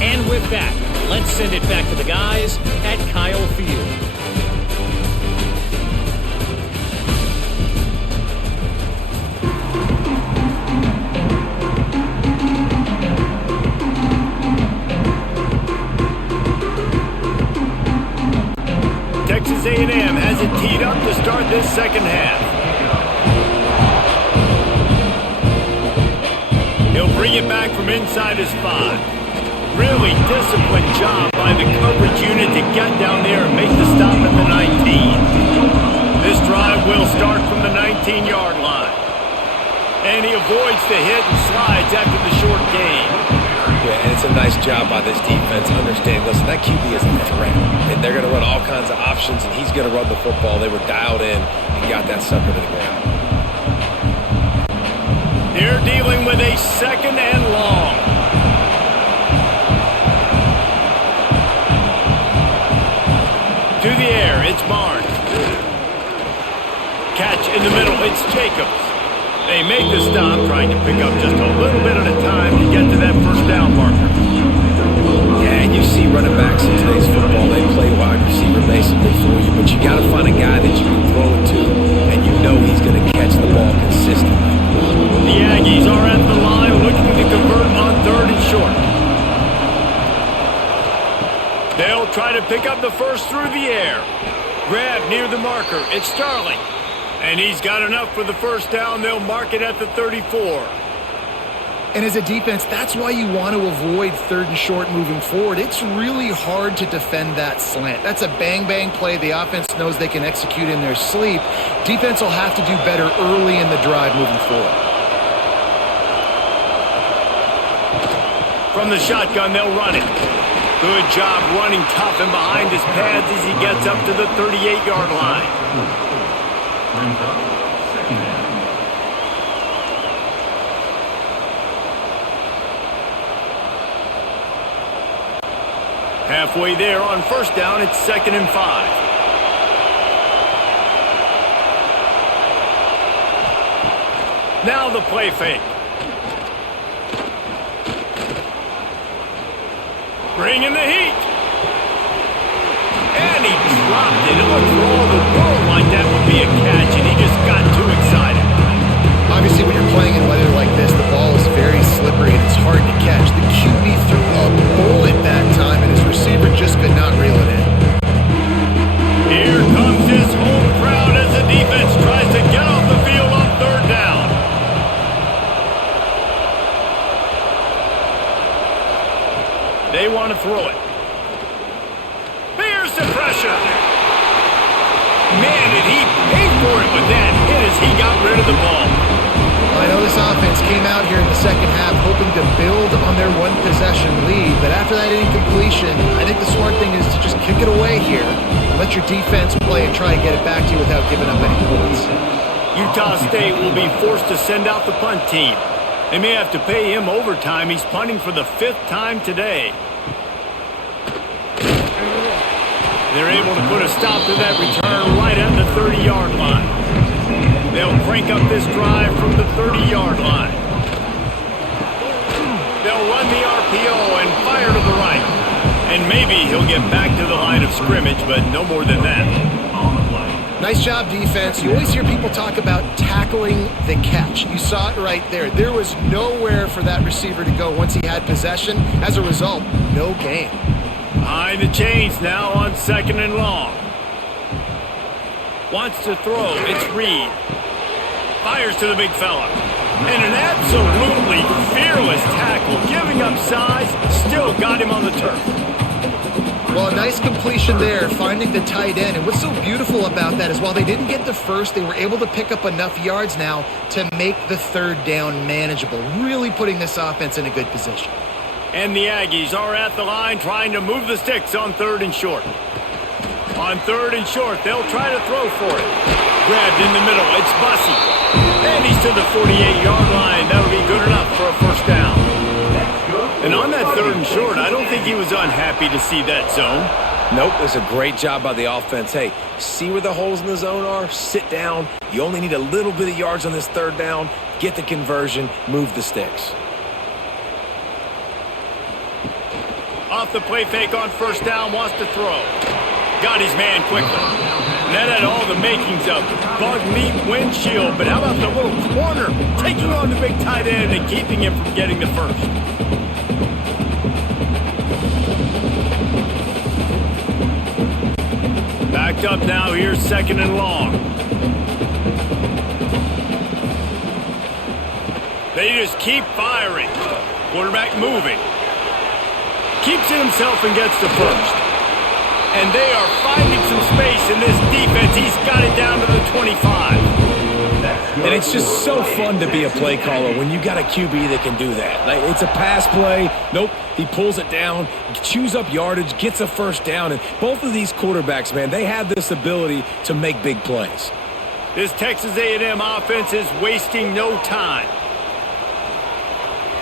And with that, let's send it back to the guys at Kyle Field. Texas A&M has it teed up to start this second half. He'll bring it back from inside his 5. Really disciplined job by the coverage unit to get down there and make the stop at the 19. This drive will start from the 19-yard line. And he avoids the hit and slides after the short gain. Yeah, and That's a nice job by this defense. Understand, listen, that QB is a threat. And they're going to run all kinds of options, and he's going to run the football. They were dialed in and got that sucker to the ground. They're dealing with a 2nd and long. To the air, it's Barnes. Catch in the middle, it's Jacobs. They make the stop, trying to pick up just a little bit at a time to get to that first down marker. Yeah, and you see running backs in today's football, they play wide receiver basically for you, but you got to find a guy that you can throw it to, and you know he's going to catch the ball consistently. The Aggies are at the line looking to convert on 3rd and short. They'll try to pick up the first through the air. Grab near the marker, it's Starling. And he's got enough for the first down. They'll mark it at the 34. And as a defense, that's why you want to avoid 3rd and short moving forward. It's really hard to defend that slant. That's a bang-bang play. The offense knows they can execute in their sleep. Defense will have to do better early in the drive moving forward. From the shotgun, they'll run it. Good job running tough and behind his pads as he gets up to the 38-yard line. Brings up 2nd down. Halfway there on 1st down, it's 2nd and 5. Now the play fake. Bring in the heat. And he dropped it. It looked for all the world like that would be a catch, and he just got too excited. Obviously, when you're playing in weather like this, the ball is very slippery and it's hard to catch. The QB threw a bullet that time, and his receiver just could not reel it in. Here comes his home crowd as the defense tries to get off the field on 3rd down. They want to throw it. Here's the pressure. Man, did he pay for it with that hit as he got rid of the ball. I know this offense came out here in the second half hoping to build on their one-possession lead, but after that incompletion, I think the smart thing is to just kick it away here, let your defense play and try and get it back to you without giving up any points. Utah State will be forced to send out the punt team. They may have to pay him overtime. He's punting for the 5th time today. They're able to put a stop to that return right at the 30-yard line. They'll crank up this drive from the 30-yard line. They'll run the RPO and fire to the right. And maybe he'll get back to the line of scrimmage, but no more than that. Nice job, defense. You always hear people talk about tackling the catch. You saw it right there. There was nowhere for that receiver to go once he had possession. As a result, no gain. Behind the chains now on 2nd and long. Wants to throw. It's Reed. Fires to the big fella. And an absolutely fearless tackle. Giving up size. Still got him on the turf. Well, a nice completion there, finding the tight end. And what's so beautiful about that is while they didn't get the first, they were able to pick up enough yards now to make the 3rd down manageable. Really putting this offense in a good position. And the Aggies are at the line trying to move the sticks on 3rd and short. On 3rd and short, they'll try to throw for it. Grabbed in the middle, it's Bussey. And he's to the 48-yard line. That'll be good enough for a first down. And on that 3rd and short, I don't think he was unhappy to see that zone. Nope, it was a great job by the offense. Hey, see where the holes in the zone are? Sit down. You only need a little bit of yards on this 3rd down. Get the conversion. Move the sticks. Off the play fake on 1st down, wants to throw. Got his man quickly. And that had all the makings of bug meat windshield. But how about the little corner taking on the big tight end and keeping him from getting the first? Backed up now, here's 2nd and long. They just keep firing. Quarterback moving. Keeps it himself and gets the first. And they are finding some space in this defense. He's got it down to the 25. And it's just so fun to be a play caller when you got a QB that can do that. Like, it's a pass play. Nope, he pulls it down, chews up yardage, gets a first down. And both of these quarterbacks, man, they have this ability to make big plays. This Texas A&M offense is wasting no time.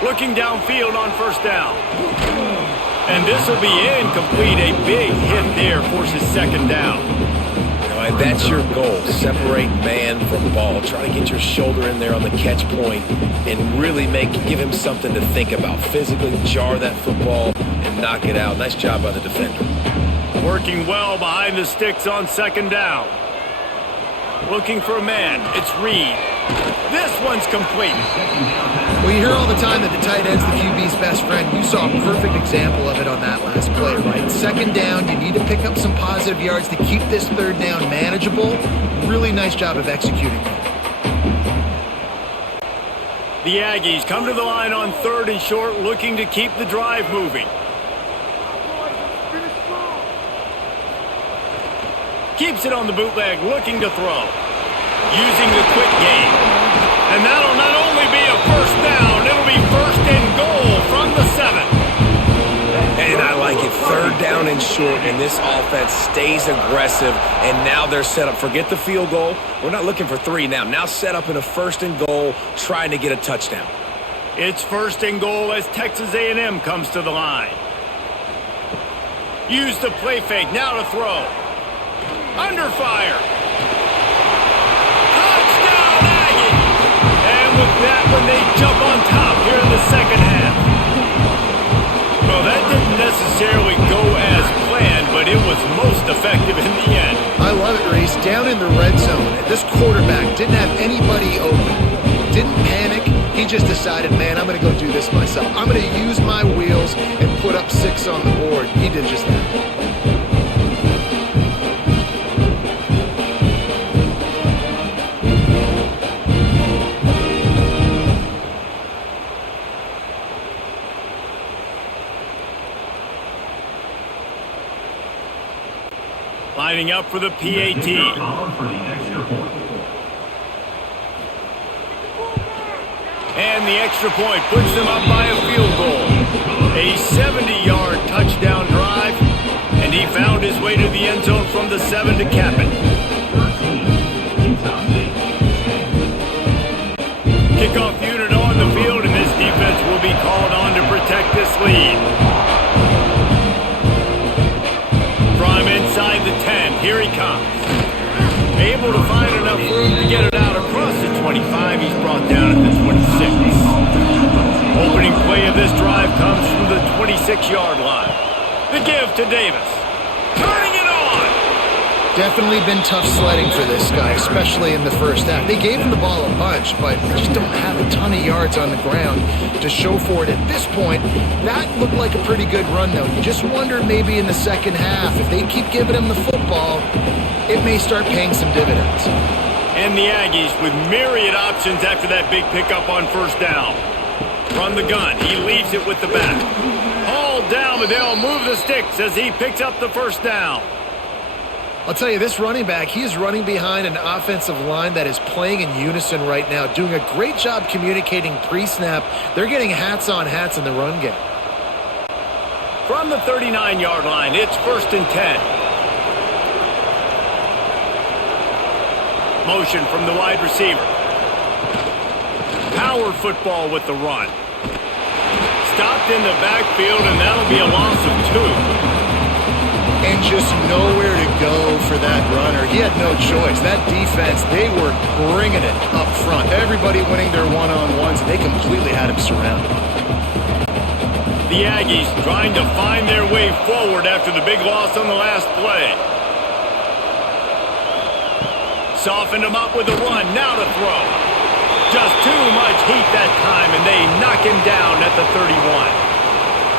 Looking downfield on first down. And this will be incomplete. A big hit there forces second down. And that's your goal. Separate man from ball. Try to get your shoulder in there on the catch point and really give him something to think about. Physically jar that football and knock it out. Nice job by the defender. Working well behind the sticks on second down. Looking for a man. It's Reed. This one's complete. Well, you hear all the time that the tight end's the QB's best friend. You saw a perfect example of it on that last play, right? Second down, you need to pick up some positive yards to keep this third down manageable. Really nice job of executing. The Aggies come to the line on third and short, looking to keep the drive moving. Keeps it on the bootleg, looking to throw. Using the quick game. And that'll not only be a first down, it'll be first and goal from the 7. And I like it. Third down and short, and this offense stays aggressive. And now they're set up. Forget the field goal. We're not looking for 3 now. Now set up in a first and goal, trying to get a touchdown. It's first and goal as Texas A&M comes to the line. Use the play fake, now to throw. Under fire. Touchdown, Aggies! And with that one, they jump on top here in the second half. Well, that didn't necessarily go as planned, but it was most effective in the end. I love it, Reese. Down in the red zone, this quarterback didn't have anybody open. Didn't panic. He just decided, man, I'm going to go do this myself. I'm going to use my wheels and put up 6 on the board. He did just that. Lining up for the PAT. And the extra point puts them up by a field goal. A 70-yard touchdown drive, and he found his way to the end zone from the 7 to cap it. Kickoff unit on the field, and this defense will be called on to protect this lead. From inside the 10, here he comes. Able to find enough room to get it out across the 25. He's brought down at the 26. Opening play of this drive comes from the 26-yard line. The give to Davis. Turning it on! Definitely been tough sledding for this guy, especially in the first half. They gave him the ball a bunch, but they just don't have a ton of yards on the ground to show for it at this point. That looked like a pretty good run, though. You just wonder maybe in the second half, if they keep giving him the football, it may start paying some dividends. And the Aggies with myriad options after that big pickup on first down. From the gun, he leaves it with the back. Hauled down, but they'll move the sticks as he picks up the first down. I'll tell you, this running back, he is running behind an offensive line that is playing in unison right now, doing a great job communicating pre-snap. They're getting hats on hats in the run game. From the 39-yard line, it's first and 10. Motion from the wide receiver. Power football with the run. Stopped in the backfield, and that'll be a loss of 2. And just nowhere to go for that runner. He had no choice. That defense, they were bringing it up front. Everybody winning their one-on-ones, and they completely had him surrounded. The Aggies trying to find their way forward after the big loss on the last play. Softened him up with a run, now to throw. Just too much heat that time, and they knock him down at the 31.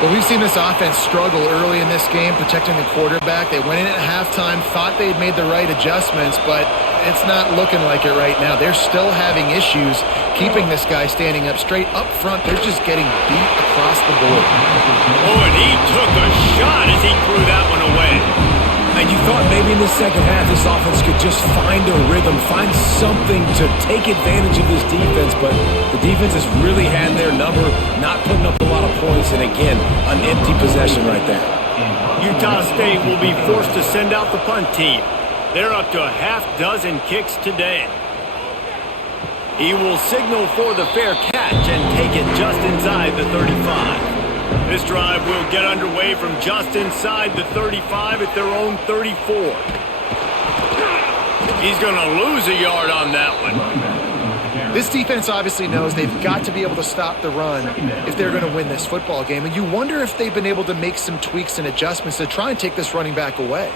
Well, we've seen this offense struggle early in this game, protecting the quarterback. They went in at halftime, thought they'd made the right adjustments, but it's not looking like it right now. They're still having issues keeping this guy standing up straight. Up front, they're just getting beat across the board. Oh, and he took a shot as he threw that one away. And you thought maybe in the second half this offense could just find a rhythm, find something to take advantage of this defense, but the defense has really had their number, not putting up a lot of points, and again, an empty possession right there. Utah State will be forced to send out the punt team. They're up to a half dozen kicks today. He will signal for the fair catch and take it just inside the 35. This drive will get underway from just inside the 35 at their own 34. He's going to lose a yard on that one. This defense obviously knows they've got to be able to stop the run if they're going to win this football game. And you wonder if they've been able to make some tweaks and adjustments to try and take this running back away.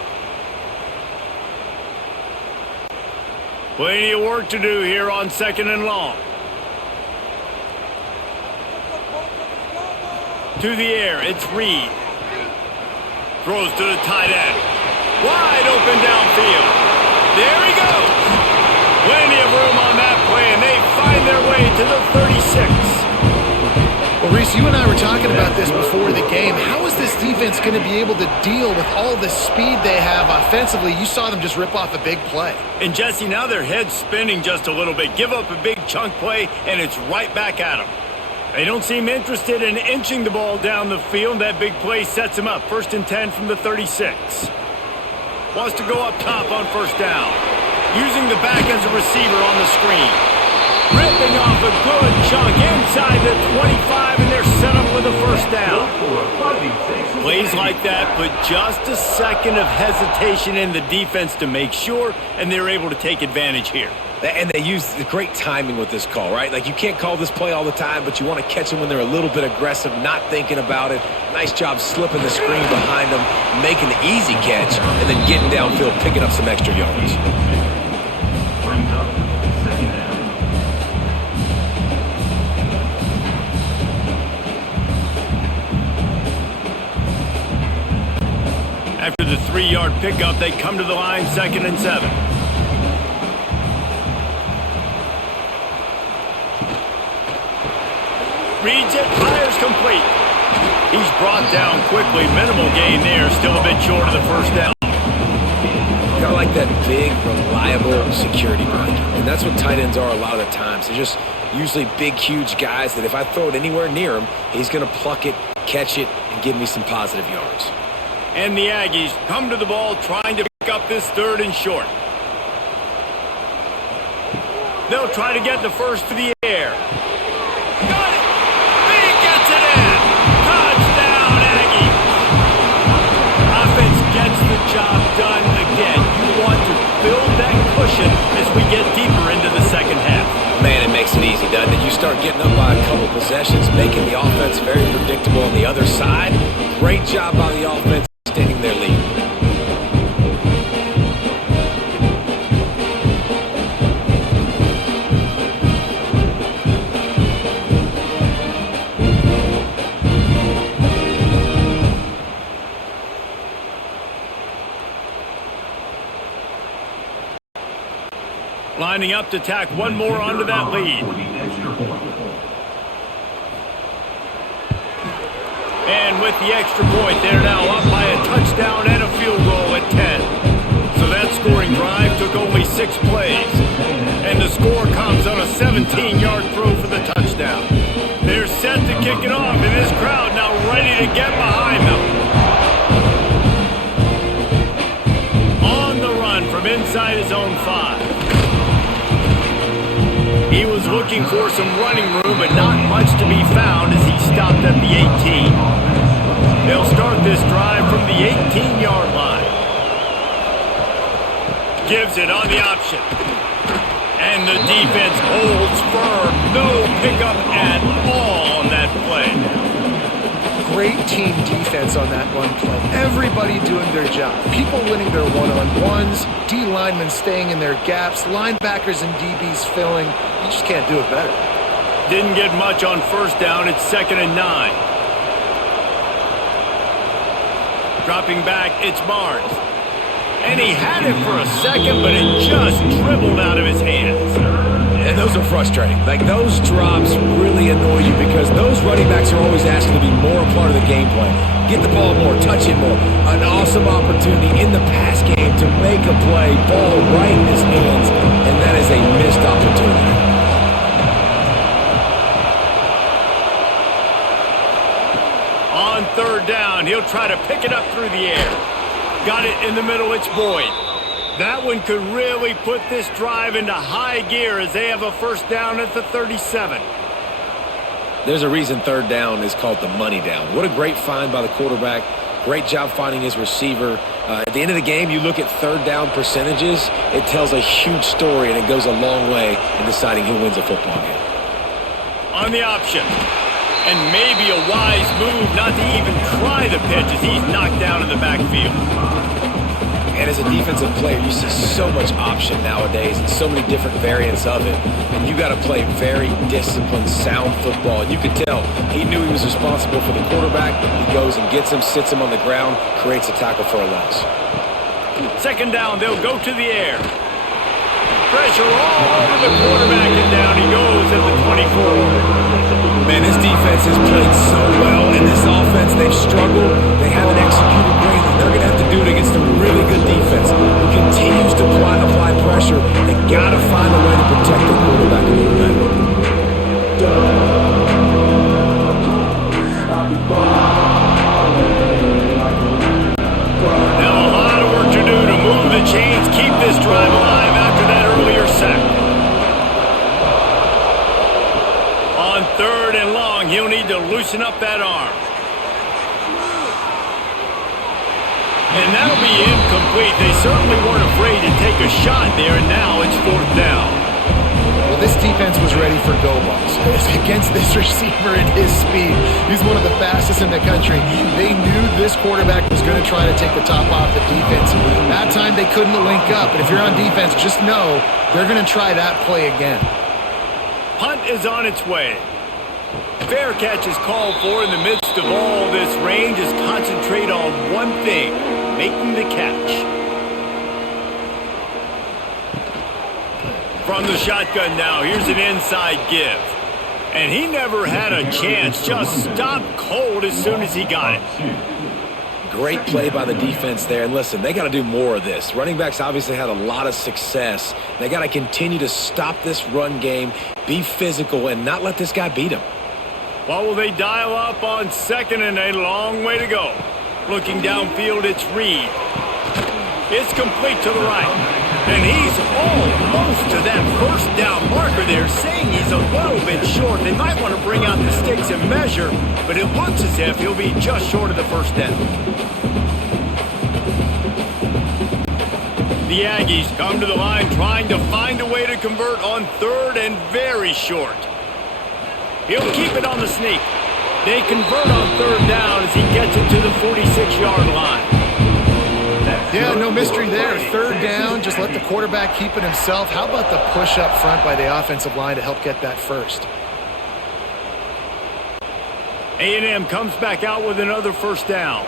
Plenty of work to do here on 2nd and long. To the air, it's Reed. Throws to the tight end. Wide open downfield. There he goes. Plenty of room on that play, and they find their way to the 36. Well, Reese, you and I were talking about this before the game. How is this defense going to be able to deal with all the speed they have offensively? You saw them just rip off a big play. And, Jesse, now their head's spinning just a little bit. Give up a big chunk play, and it's right back at them. They don't seem interested in inching the ball down the field. That big play sets them up. 1st and 10 from the 36. Wants to go up top on 1st down. Using the back as a receiver on the screen. Ripping off a good chunk inside the 25, and they're set up with a 1st down. Plays like that put just a second of hesitation in the defense to make sure, and they're able to take advantage here. And they use the great timing with this call, right? Like, you can't call this play all the time, but you want to catch them when they're a little bit aggressive, not thinking about it. Nice job slipping the screen behind them, making the easy catch, and then getting downfield, picking up some extra yards. After the 3-yard pickup, they come to the line 2nd and 7. Reads it, fires complete. He's brought down quickly. Minimal gain there, still a bit short of the 1st down. Kind of like that big, reliable security blanket. And that's what tight ends are a lot of the times. They're just usually big, huge guys that if I throw it anywhere near him, he's going to pluck it, catch it, and give me some positive yards. And the Aggies come to the ball trying to pick up this 3rd and short. They'll try to get the 1st to the air. Got it! He gets it in! Touchdown, Aggies! Offense gets the job done again. You want to build that cushion as we get deeper into the 2nd half. Man, it makes it easy, doesn't it? You start getting up by a couple possessions, making the offense very predictable on the other side. Great job by the offense extending their lead. Lining up to tack one more onto that lead. And with the extra point, they're now up by a touchdown and a field goal at 10. So that scoring drive took only 6 plays. And the score comes on a 17-yard throw for the touchdown. They're set to kick it off, and this crowd now ready to get behind them. On the run from inside his own 5. He was looking for some running room, but not much to be found as he stopped at the 18. They'll start this drive from the 18-yard line. Gives it on the option. And the defense holds firm. No pickup at all on that play. Great team defense on that run play. Everybody doing their job. People winning their one-on-ones, D linemen staying in their gaps, linebackers and DBs filling. You just can't do it better. Didn't get much on 1st down. It's 2nd and 9. Dropping back, it's Barnes. And he had it for a second, but it just dribbled out of his hands. And those are frustrating. Like, those drops really annoy you because those running backs are always asking to be more a part of the game plan. Get the ball more, touch it more. An awesome opportunity in the pass game to make a play, ball right in his hands, and that is a missed opportunity. On third down, he'll try to pick it up through the air. Got it in the middle, it's Boyd. That one could really put this drive into high gear as they have a first down at the 37. There's a reason third down is called the money down. What a great find by the quarterback. Great job finding his receiver. At the end of the game, you look at third down percentages. It tells a huge story, and it goes a long way in deciding who wins a football game. On the option. And maybe a wise move not to even try the pitch as he's knocked down in the backfield. And as a defensive player, you see so much option nowadays and so many different variants of it. And you got to play very disciplined, sound football. And you could tell he knew he was responsible for the quarterback. He goes and gets him, sits him on the ground, creates a tackle for a loss. Second down, they'll go to the air. Pressure all over the quarterback, and down he goes at the 24. Man, this defense has played so well, and this offense, they've struggled. They haven't executed greatly. They're going to have to do it against a really good defense who continues to apply pressure. They got to find a way to protect their quarterback a little better. Now a lot of work to do to move the chains, keep this drive alive after that earlier sack. On third and long, he'll need to loosen up that arm. And that'll be incomplete. They certainly weren't afraid to take a shot there, and now it's fourth down. Well, this defense was ready for go balls. Against this receiver at his speed, he's one of the fastest in the country. They knew this quarterback was going to try to take the top off the defense. That time they couldn't link up, but if you're on defense, just know they're going to try that play again. Punt is on its way. Fair catch is called for in the midst of all this range. Is concentrate on one thing, making the catch. From the shotgun now, here's an inside give. And he never had a chance, just stopped cold as soon as he got it. Great play by the defense there. And listen, they got to do more of this. Running backs obviously had a lot of success. They got to continue to stop this run game, be physical, and not let this guy beat them. What will they dial up on second and a long way to go? Looking downfield, it's Reed. It's complete to the right. And he's almost to that first down marker there, saying he's a little bit short. They might want to bring out the sticks and measure, but it looks as if he'll be just short of the first down. The Aggies come to the line trying to find a way to convert on third and very short. He'll keep it on the sneak. They convert on third down as he gets it to the 46-yard line. Yeah, no mystery there. Third down, just let the quarterback keep it himself. How about the push up front by the offensive line to help get that first? A&M comes back out with another first down.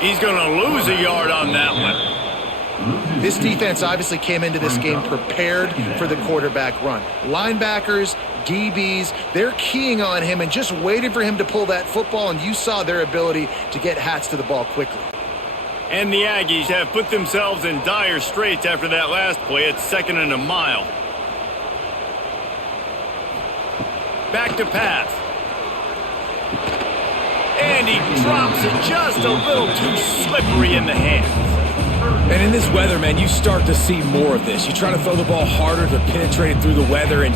He's going to lose a yard on that one. This defense obviously came into this game prepared for the quarterback run. Linebackers, DBs, they're keying on him and just waiting for him to pull that football, and you saw their ability to get hats to the ball quickly. And the Aggies have put themselves in dire straits after that last play at second and a mile. Back to pass. And he drops it just a little too slippery in the hands. And in this weather, man, you start to see more of this. You try to throw the ball harder to penetrate it through the weather and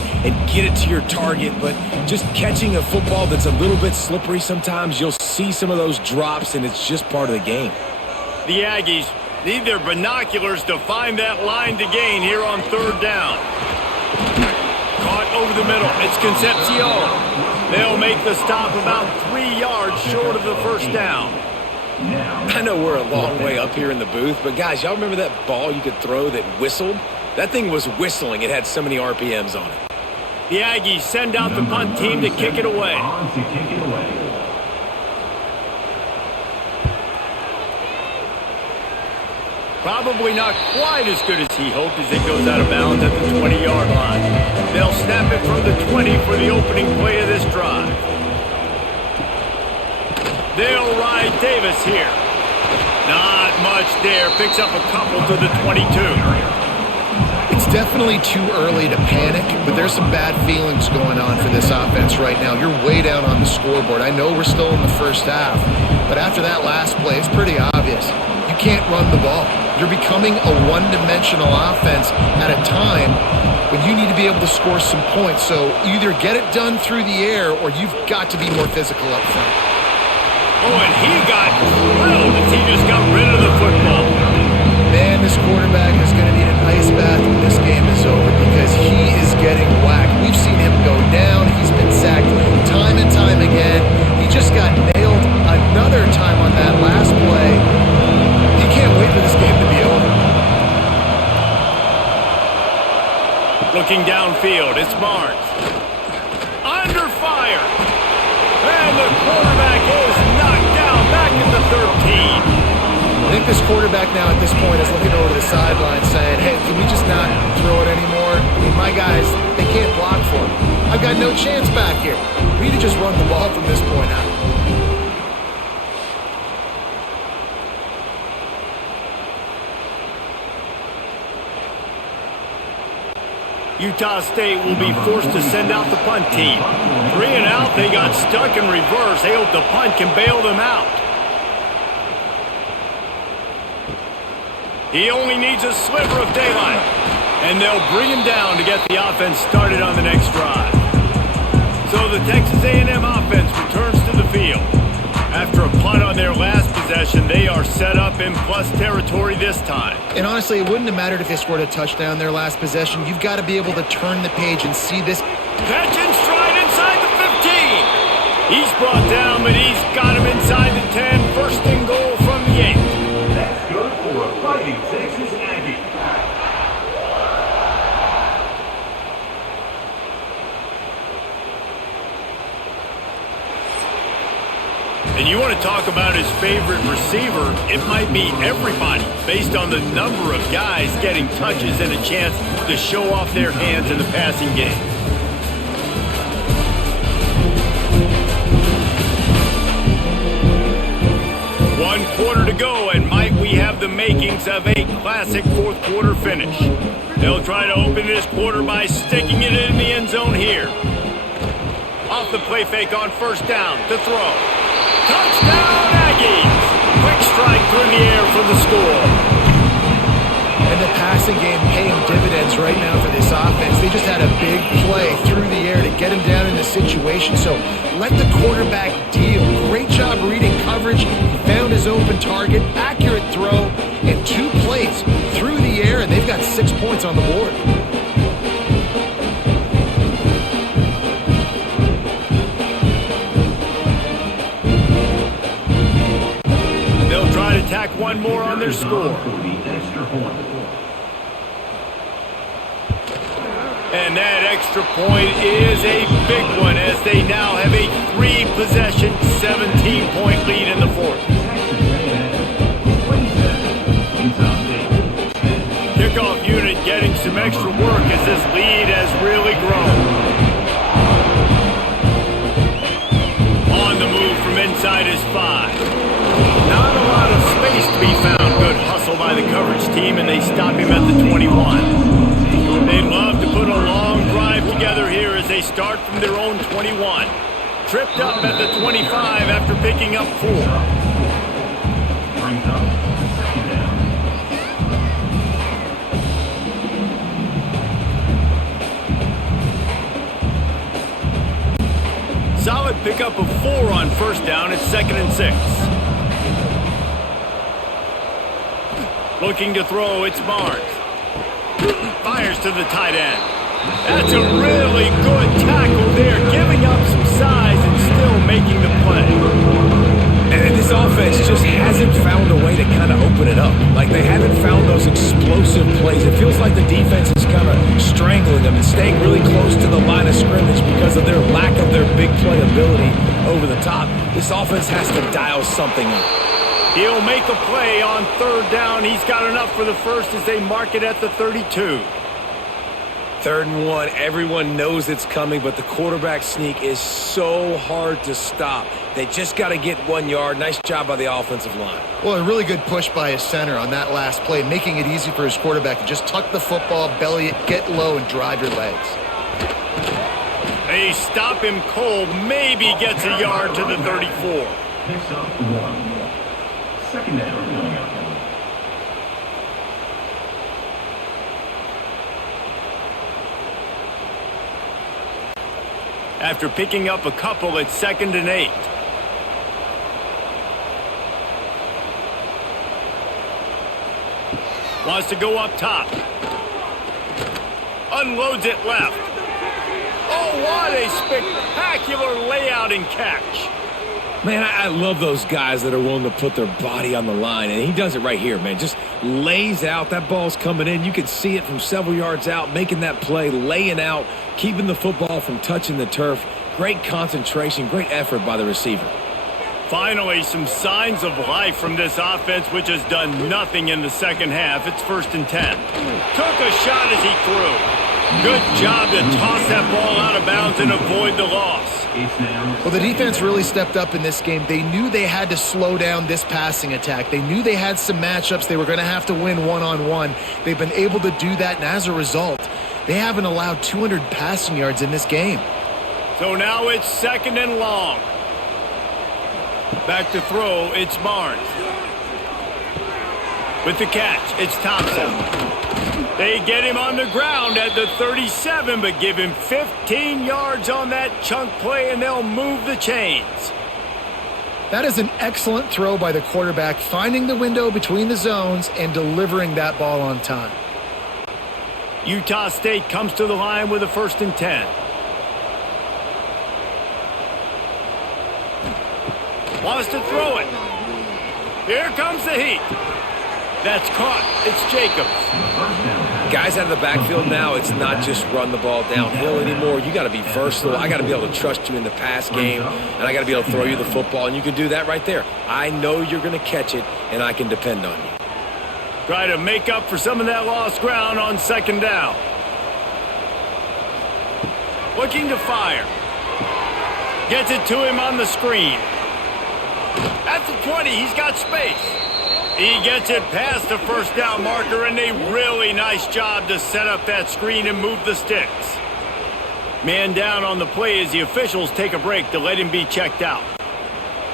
get it to your target, but just catching a football that's a little bit slippery sometimes, you'll see some of those drops, and it's just part of the game. The Aggies need their binoculars to find that line to gain here on third down. Caught over the middle. It's Concepcion. They'll make the stop about 3 yards short of the first down. I know we're a long way up here in the booth, but guys, y'all remember that ball you could throw that whistled? That thing was whistling. It had so many RPMs on it. The Aggies send out the punt team to kick it away. Probably not quite as good as he hoped as it goes out of bounds at the 20-yard line. They'll snap it from the 20 for the opening play of this drive. They'll ride Davis here. Not much there. Picks up a couple to the 22. It's definitely too early to panic, but there's some bad feelings going on for this offense right now. You're way down on the scoreboard. I know we're still in the first half, but after that last play, it's pretty obvious. You can't run the ball. You're becoming a one-dimensional offense at a time when you need to be able to score some points. So either get it done through the air or you've got to be more physical up front. Oh, and he got drilled as he just got rid of the football. Man, this quarterback is going to need an ice bath when this game is over because he is getting whacked. We've seen him go down. He's been sacked time and time again. He just got nailed another time on that last play. He can't wait for this game to be over. Looking downfield, it's Barnes. Under fire. And the quarterback is knocked down back at the 13. I think this quarterback now at this point is looking over to the sideline saying, hey, can we just not throw it anymore? I mean, my guys, they can't block for me. I've got no chance back here. We need to just run the ball from this point out. Utah State will be forced to send out the punt team. 3 and out, they got stuck in reverse. They hope the punt can bail them out. He only needs a sliver of daylight. And they'll bring him down to get the offense started on the next drive. So the Texas A&M offense returns to the field. After a punt on their last possession, they are set up in plus territory this time. And honestly, it wouldn't have mattered if they scored a touchdown their last possession. You've got to be able to turn the page and see this. Catch and stride inside the 15. He's brought down, but he's got him inside the 10. First and goal from the 8. That's good for a Fighting Texas Aggie. And you want to talk about his favorite receiver, it might be everybody, based on the number of guys getting touches and a chance to show off their hands in the passing game. One quarter to go, and might we have the makings of a classic fourth quarter finish. They'll try to open this quarter by sticking it in the end zone here. Off the play fake on first down to throw. Touchdown, Aggies! Quick strike through the air for the score. And the passing game paying dividends right now for this offense. They just had a big play through the air to get him down in the situation. So let the quarterback deal. Great job reading coverage. He found his open target, accurate throw, and 2 plays through the air, and they've got 6 points on the board. Tack one more on their score. And that extra point is a big one as they now have a 3-possession, 17-point lead in the fourth. Kickoff unit getting some extra work as this lead has really grown. On the move from inside his 5. Not a lot of space to be found. Good hustle by the coverage team, and they stop him at the 21. They'd love to put a long drive together here as they start from their own 21. Tripped up at the 25 after picking up 4. Brings up second down. Solid pickup of 4 on first down. It's 2nd and 6. Looking to throw, it's Barnes. Fires to the tight end. That's a really good tackle there, giving up some size and still making the play. And this offense just hasn't found a way to kind of open it up. Like, they haven't found those explosive plays. It feels like the defense is kind of strangling them and staying really close to the line of scrimmage because of their lack of their big play ability over the top. This offense has to dial something up. He'll make a play on third down. He's got enough for the first as they mark it at the 32. 3rd and 1. Everyone knows it's coming, but the quarterback sneak is so hard to stop. They just got to get 1 yard. Nice job by the offensive line. Well, a really good push by his center on that last play, making it easy for his quarterback to just tuck the football, belly it, get low, and drive your legs. They stop him cold. Maybe gets a yard to the 34. Picks up 1. 2nd down coming up. After picking up a couple, it's 2nd and 8. Wants to go up top. Unloads it left. Oh, what a spectacular layout and catch. Man, I love those guys that are willing to put their body on the line, and he does it right here, man. Just lays out. That ball's coming in. You can see it from several yards out, making that play, laying out, keeping the football from touching the turf. Great concentration, great effort by the receiver. Finally, some signs of life from this offense, which has done nothing in the second half. It's 1st and 10. Took a shot as he threw. Good job to toss that ball out of bounds and avoid the loss. Well, the defense really stepped up in this game. They knew they had to slow down this passing attack. They knew they had some matchups they were going to have to win one-on-one. They've been able to do that, and as a result, they haven't allowed 200 passing yards in this game. So now it's 2nd and long. Back to throw, it's Barnes. With the catch, it's Thompson. They get him on the ground at the 37, but give him 15 yards on that chunk play, and they'll move the chains. That is an excellent throw by the quarterback, finding the window between the zones and delivering that ball on time. Utah State comes to the line with a 1st and 10. Wants to throw it. Here comes the heat. That's caught. It's Jacobs. Guys out of the backfield now, it's not just run the ball downhill anymore. You got to be versatile. I got to be able to trust you in the pass game, and I got to be able to throw you the football, and you can do that right there. I know you're going to catch it, and I can depend on you. Try to make up for some of that lost ground on 2nd down. Looking to fire. Gets it to him on the screen. At the 20, he's got space. He gets it past the 1st down marker, and a really nice job to set up that screen and move the sticks. Man down on the play as the officials take a break to let him be checked out.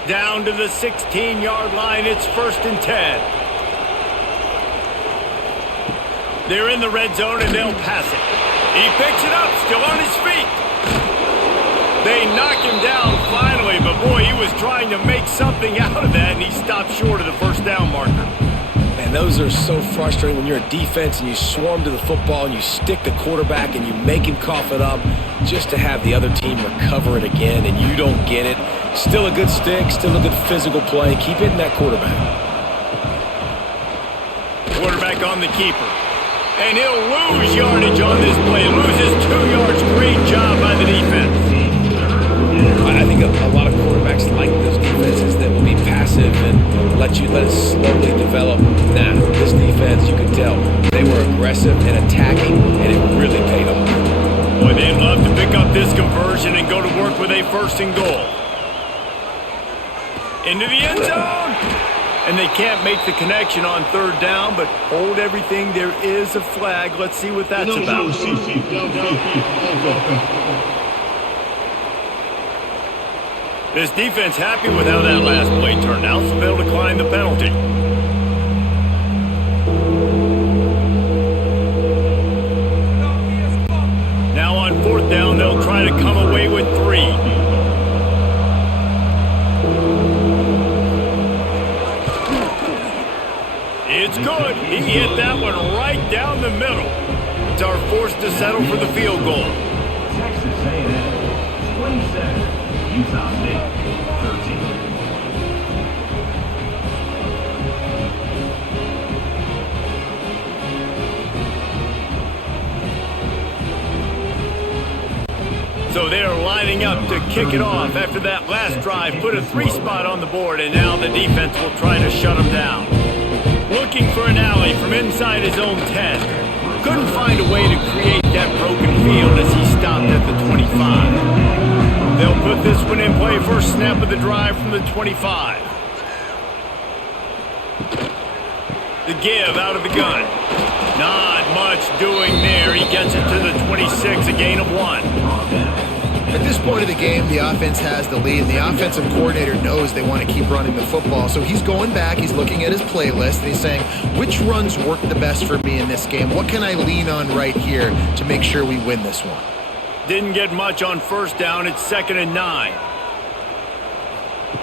Down to the 16-yard line, it's 1st and 10. They're in the red zone, and they'll pass it. He picks it up, still on his feet. They knock him down finally, but boy, he was trying to make something out of that, and he stopped short of the 1st down marker. Man, those are so frustrating when you're a defense and you swarm to the football and you stick the quarterback and you make him cough it up just to have the other team recover it again, and you don't get it. Still a good stick, still a good physical play. Keep hitting that quarterback. Quarterback on the keeper. And he'll lose yardage on this play. Loses 2 yards. Great job by the defense. I think a lot of quarterbacks like those defenses that will be passive and let it slowly develop. Nah, this defense, you can tell, they were aggressive and attacking, and it really paid off. Boy, they'd love to pick up this conversion and go to work with a 1st and goal. Into the end zone! And they can't make the connection on 3rd down, but hold everything. There is a flag. Let's see what that's about. This defense happy with how that last play turned out, so they'll decline the penalty. Now on 4th down, they'll try to come away with 3. It's good. He hit that one right down the middle. It's our forced to settle for the field goal. Texas A&M 27. Utah State 13. So they are lined lining up to kick it off after that last drive. Put a 3-spot on the board, and now the defense will try to shut him down. Looking for an alley from inside his own 10. Couldn't find a way to create that broken field as he stopped at the 25. They'll put this one in play. First snap of the drive from the 25. The give out of the gun. Not much doing there. He gets it to the 26, a gain of 1. At this point of the game, the offense has the lead, and the offensive coordinator knows they want to keep running the football. So he's going back, he's looking at his playlist, and he's saying, which runs work the best for me in this game? What can I lean on right here to make sure we win this one? Didn't get much on first down. It's 2nd and 9.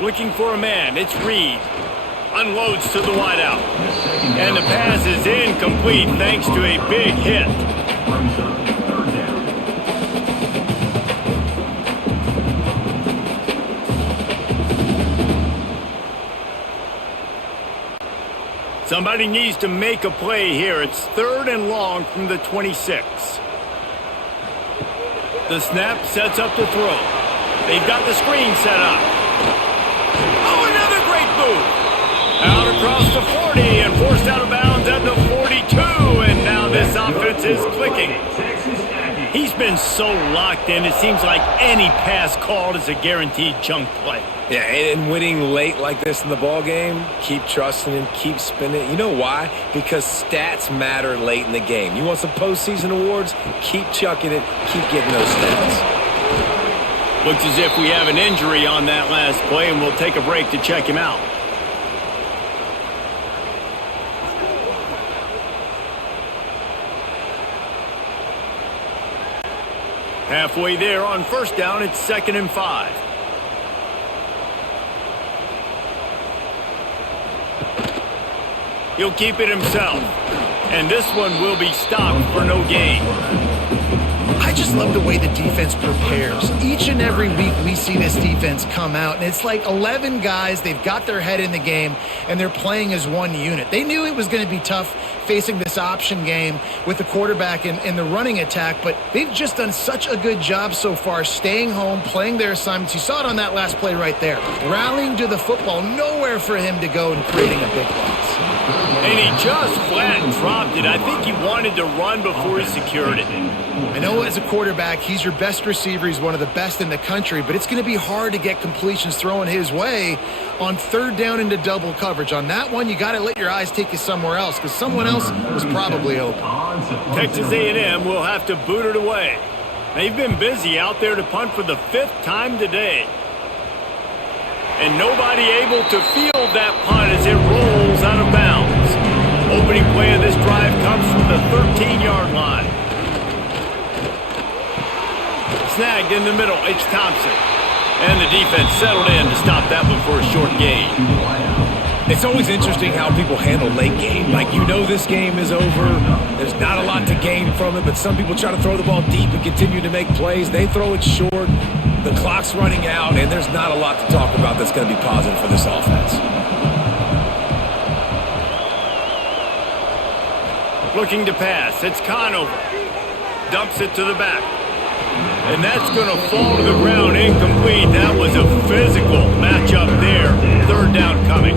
Looking for a man. It's Reed. Unloads to the wideout. And the pass is incomplete thanks to a big hit. Somebody needs to make a play here. It's 3rd and long from the 26. The snap sets up the throw. They've got the screen set up. Oh, another great move. Out across the 40 and forced out of bounds at the 42. And now this offense is clicking. He's been so locked in, it seems like any pass called is a guaranteed chunk play. Yeah, and winning late like this in the ball game, keep trusting him, keep spinning. You know why? Because stats matter late in the game. You want some postseason awards? Keep chucking it, keep getting those stats. Looks as if we have an injury on that last play, and we'll take a break to check him out. Halfway there on first down, it's 2nd and 5. He'll keep it himself. And this one will be stopped for no gain. I just love the way the defense prepares. Each and every week we see this defense come out, and it's like 11 guys, they've got their head in the game, and they're playing as one unit. They knew it was going to be tough facing this option game with the quarterback in the running attack, but they've just done such a good job so far staying home, playing their assignments. You saw it on that last play right there. Rallying to the football, nowhere for him to go and creating a big loss. And he just flat dropped it. I think he wanted to run before he secured it. I know as a quarterback, he's your best receiver. He's one of the best in the country, but it's going to be hard to get completions thrown his way on 3rd down into double coverage. On that one, you got to let your eyes take you somewhere else because someone else was probably open. Texas A&M will have to boot it away. They've been busy out there to punt for the 5th time today. And nobody able to field that punt as it rolls out of bounds. Opening play of this drive comes from the 13-yard line. Snagged in the middle, it's Thompson. And the defense settled in to stop that one for a short gain. It's always interesting how people handle late game. Like, you know this game is over. There's not a lot to gain from it, but some people try to throw the ball deep and continue to make plays. They throw it short. The clock's running out, and there's not a lot to talk about that's going to be positive for this offense. Looking to pass, it's Conover. Dumps it to the back. And that's going to fall to the ground incomplete. That was a physical matchup there. 3rd down coming.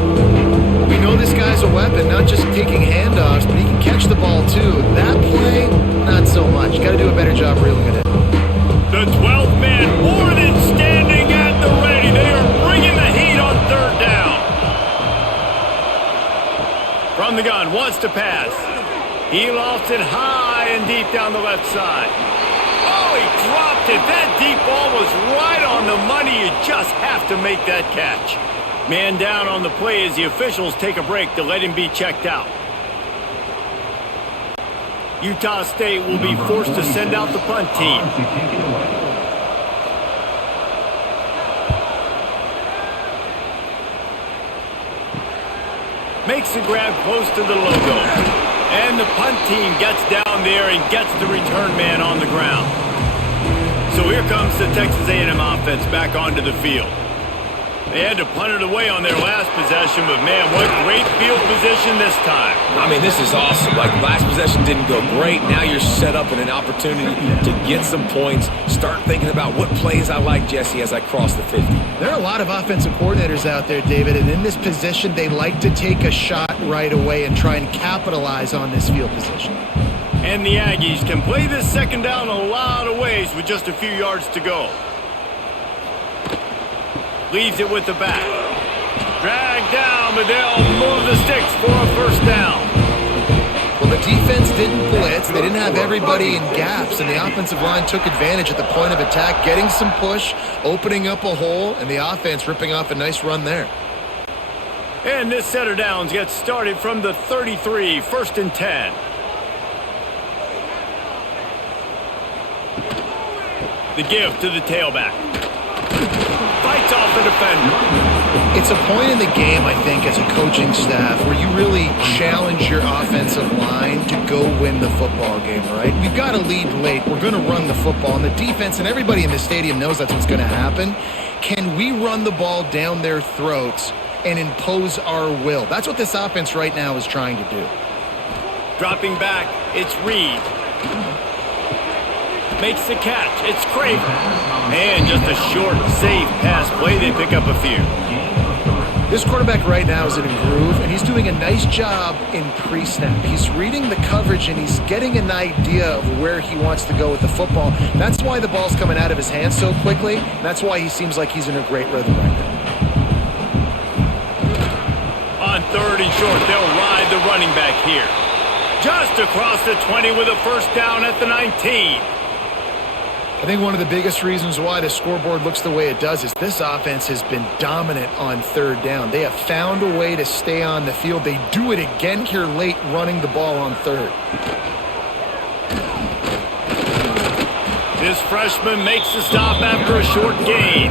We know this guy's a weapon, not just taking handoffs, but he can catch the ball too. That play, not so much. Got to do a better job reeling it in. The 12th man more than standing at the ready. They are bringing the heat on 3rd down. From the gun, wants to pass. He lofts it high and deep down the left side. Oh, he dropped it. That deep ball was right on the money. You just have to make that catch. Man down on the play as the officials take a break to let him be checked out. Utah State will be forced to send out the punt team. Makes the grab close to the logo. And the punt team gets down there and gets the return man on the ground. So here comes the Texas A&M offense back onto the field. They had to punt it away on their last possession, but man, what great field position this time. I mean, this is awesome. Like, last possession didn't go great. Now you're set up in an opportunity to get some points. Start thinking about what plays I like, Jesse, as I cross the 50. There are a lot of offensive coordinators out there, David, and in this position, they like to take a shot right away and try and capitalize on this field position. And the Aggies can play this second down a lot of ways with just a few yards to go. Leaves it with the back. Dragged down, but they'll move the sticks for a first down. Well, the defense didn't blitz. They didn't have everybody in gaps, and the offensive line took advantage at the point of attack, getting some push, opening up a hole, and the offense ripping off a nice run there. And this set of downs gets started from the 33, 1st and 10. The give to the tailback. Fights off the defender. It's a point in the game, I think, as a coaching staff, where you really challenge your offensive line to go win the football game, right? We've got to lead late. We're going to run the football. And the defense and everybody in the stadium knows that's what's going to happen. Can we run the ball down their throats and impose our will? That's what this offense right now is trying to do. Dropping back, it's Reed. Makes the catch. It's Craven. And just a short, safe pass play. They pick up a few. This quarterback right now is in a groove, and he's doing a nice job in pre-snap. He's reading the coverage, and he's getting an idea of where he wants to go with the football. That's why the ball's coming out of his hands so quickly. That's why he seems like he's in a great rhythm right now. On 3rd and short, they'll ride the running back here. Just across the 20 with a first down at the 19. I think one of the biggest reasons why the scoreboard looks the way it does is this offense has been dominant on 3rd down. They have found a way to stay on the field. They do it again here late, running the ball on 3rd. This freshman makes the stop after a short gain.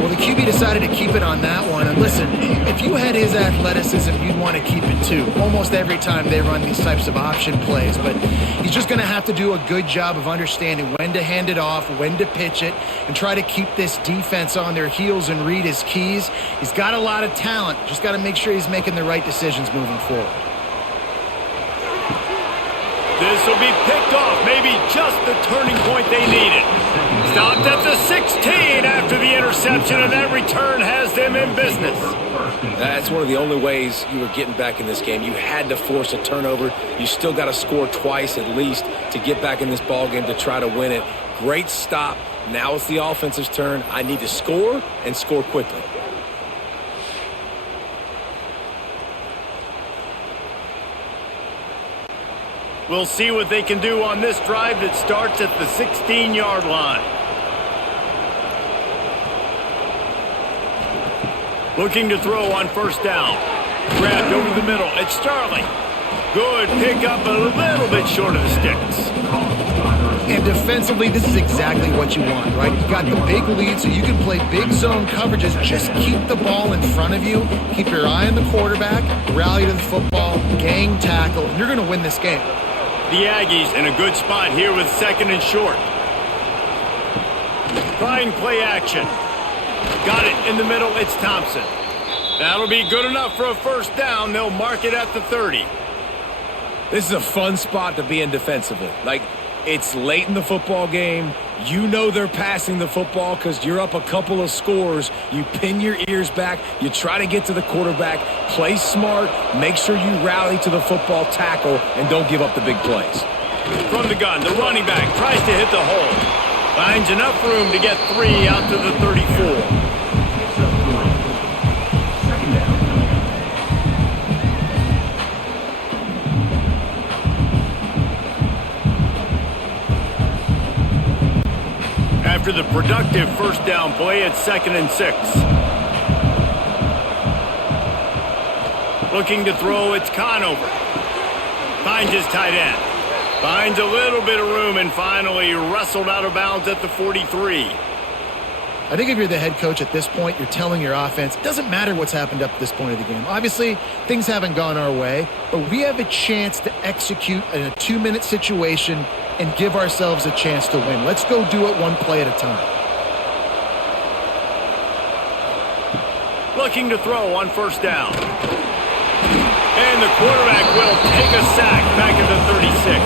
Well, the QB decided to keep it on that one. And listen, if you had his athleticism, you'd want to keep it too. Almost every time they run these types of option plays. But he's just going to have to do a good job of understanding when to hand it off, when to pitch it, and try to keep this defense on their heels and read his keys. He's got a lot of talent. Just got to make sure he's making the right decisions moving forward. This will be picked off. Maybe just the turning point they needed. Stopped at the 16 after the interception, and that return has them in business. That's one of the only ways you were getting back in this game. You had to force a turnover. You still got to score twice at least to get back in this ball game to try to win it. Great stop. Now it's the offense's turn. I need to score and score quickly. We'll see what they can do on this drive that starts at the 16-yard line. Looking to throw on first down. Grabbed over the middle. It's Starling. Good pickup, a little bit short of the sticks. And defensively, this is exactly what you want, right? You got the big lead, so you can play big zone coverages. Just keep the ball in front of you. Keep your eye on the quarterback. Rally to the football. Gang tackle. And you're going to win this game. The Aggies in a good spot here with 2nd and short. Trying play action. Got it in the middle. It's Thompson. That'll be good enough for a first down. They'll mark it at the 30. This is a fun spot to be in defensively. Like, it's late in the football game. You know they're passing the football because you're up a couple of scores. You pin your ears back. You try to get to the quarterback. Play smart. Make sure you rally to the football tackle and don't give up the big plays. From the gun, the running back tries to hit the hole. Finds enough room to get 3 out to the 34. After the productive first down play, it's 2nd and 6. Looking to throw, it's Conover. Finds his tight end. Finds a little bit of room and finally wrestled out of bounds at the 43. I think if you're the head coach at this point, you're telling your offense, it doesn't matter what's happened up to this point of the game. Obviously, things haven't gone our way, but we have a chance to execute in a 2-minute situation and give ourselves a chance to win. Let's go do it one play at a time. looking to throw on first down. And the quarterback will take a sack back at the 36.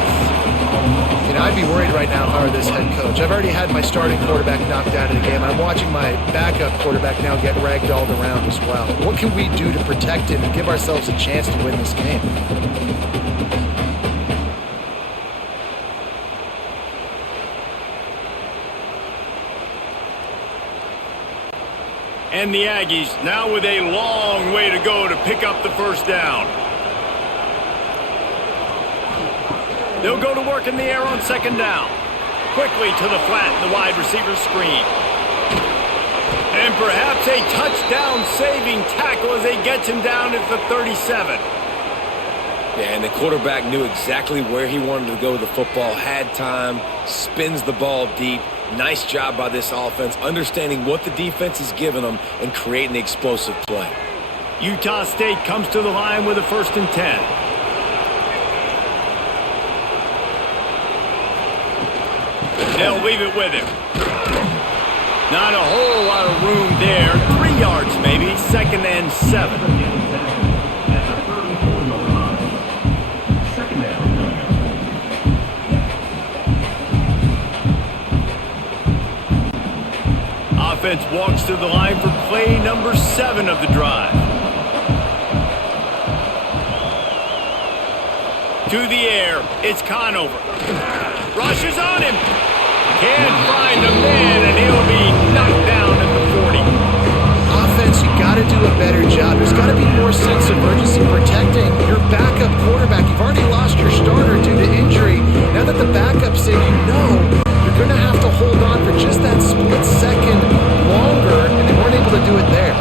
You know, I'd be worried right now if I were this head coach. I've already had my starting quarterback knocked out of the game. I'm watching my backup quarterback now get ragdolled around as well. What can we do to protect him and give ourselves a chance to win this game? And the Aggies now with a long way to go to pick up the first down. They'll go to work in the air on second down. Quickly to the flat, the wide receiver screen. And perhaps a touchdown-saving tackle as they get him down at the 37. Yeah, and the quarterback knew exactly where he wanted to go with the football, had time, spins the ball deep. Nice job by this offense, understanding what the defense is giving them and creating the explosive play. Utah State comes to the line with a 1st and 10. They'll leave it with him. Not a whole lot of room there. 3 yards maybe. 2nd and 7. Offense walks to the line for play number 7 of the drive. To the air, it's Conover. Rushes on him. Can't find a man, and he'll be knocked down at the 40. Offense, you got to do a better job. There's got to be more sense of urgency protecting your backup quarterback. You've already lost your starter due to injury. Now that the backup's in, you know you're going to have to hold on for just that split second longer, and they weren't able to do it there.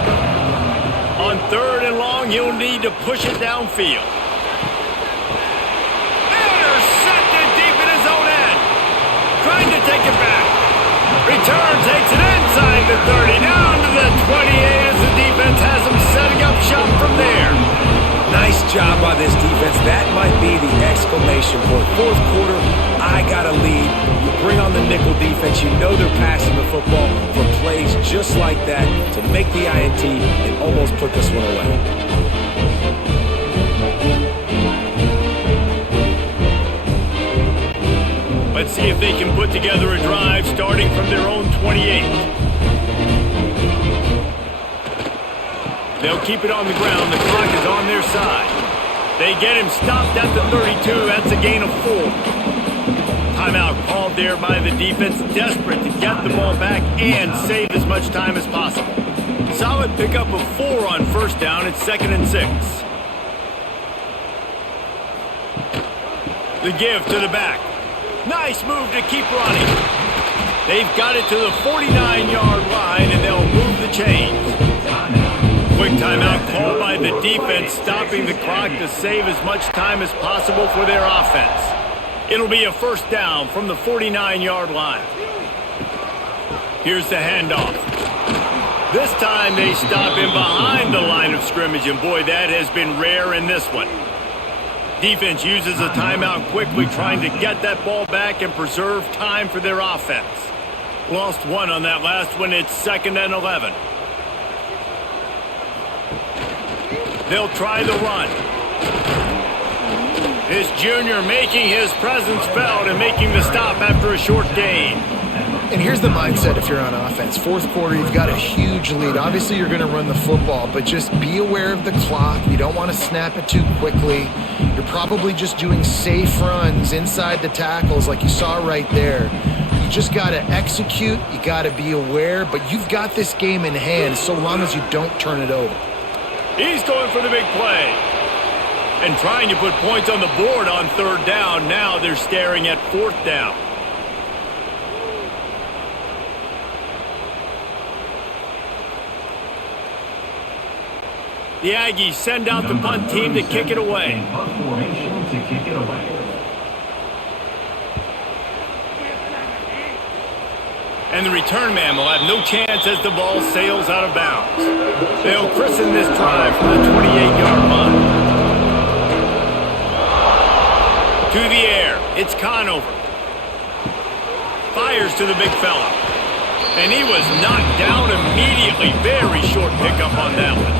On 3rd and long, he'll need to push it downfield. Intercepted deep in his own end. Trying to take it back. Return, takes it inside the 30, down to the 28 as the defense has him setting up shop from there. Nice job by this defense. That might be the exclamation point. 4th quarter, I got a lead. You bring on the nickel defense. You know they're passing the football for plays just like that to make the INT and almost put this one away. Let's see if they can put together a drive starting from their own 28. They'll keep it on the ground. The clock is on their side. They get him stopped at the 32. That's a gain of 4. Timeout called there by the defense, desperate to get the ball back and save as much time as possible. Solid pickup of 4 on first down. It's 2nd and 6. The give to the back. Nice move to keep running. They've got it to the 49-yard line, and they'll move the chains. Quick timeout called by the defense, stopping the clock to save as much time as possible for their offense. It'll be a first down from the 49-yard line. Here's the handoff. This time they stop him behind the line of scrimmage, and boy, that has been rare in this one. Defense uses a timeout quickly, trying to get that ball back and preserve time for their offense. Lost 1 on that last one. It's 2nd and 11. They'll try the run. This junior making his presence felt and making the stop after a short gain. And here's the mindset if you're on offense. 4th quarter, you've got a huge lead. Obviously, you're going to run the football, but just be aware of the clock. You don't want to snap it too quickly. You're probably just doing safe runs inside the tackles like you saw right there. You just got to execute. You got to be aware, but you've got this game in hand so long as you don't turn it over. He's going for the big play. And trying to put points on the board on 3rd down. Now they're staring at 4th down. The Aggies send out the punt team to kick it away. Punt formation to kick it away. And the return man will have no chance as the ball sails out of bounds. They'll christen this drive from the 28-yard line. To the air, it's Conover. Fires to the big fella. And he was knocked down immediately. Very short pickup on that one.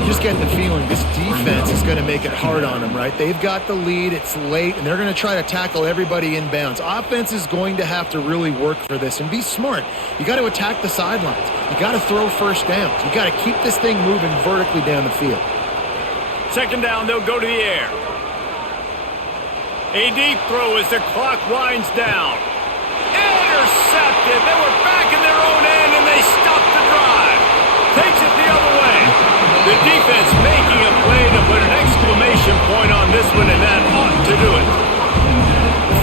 You just get the feeling this defense is going to make it hard on them, right? They've got the lead, it's late, and they're going to try to tackle everybody inbounds. Offense is going to have to really work for this and be smart. You got to attack the sidelines. You got to throw first downs. You got to keep this thing moving vertically down the field. Second down, they'll go to the air. A deep throw as the clock winds down. Intercepted. They were back in their own end, and they stopped the drive. Takes it the other way. The defense making a play to put an exclamation point on this one, and that ought to do it.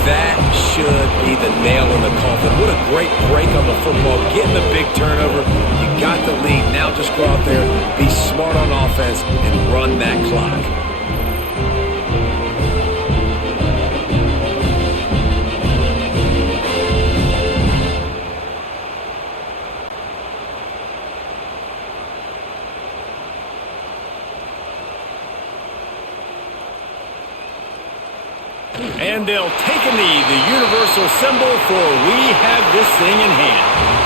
That should be the nail in the coffin. What a great break on the football. Getting the big turnover. You got the lead. Now just go out there, be smart on offense, and run that clock. And they'll take a knee, the universal symbol for we have this thing in hand.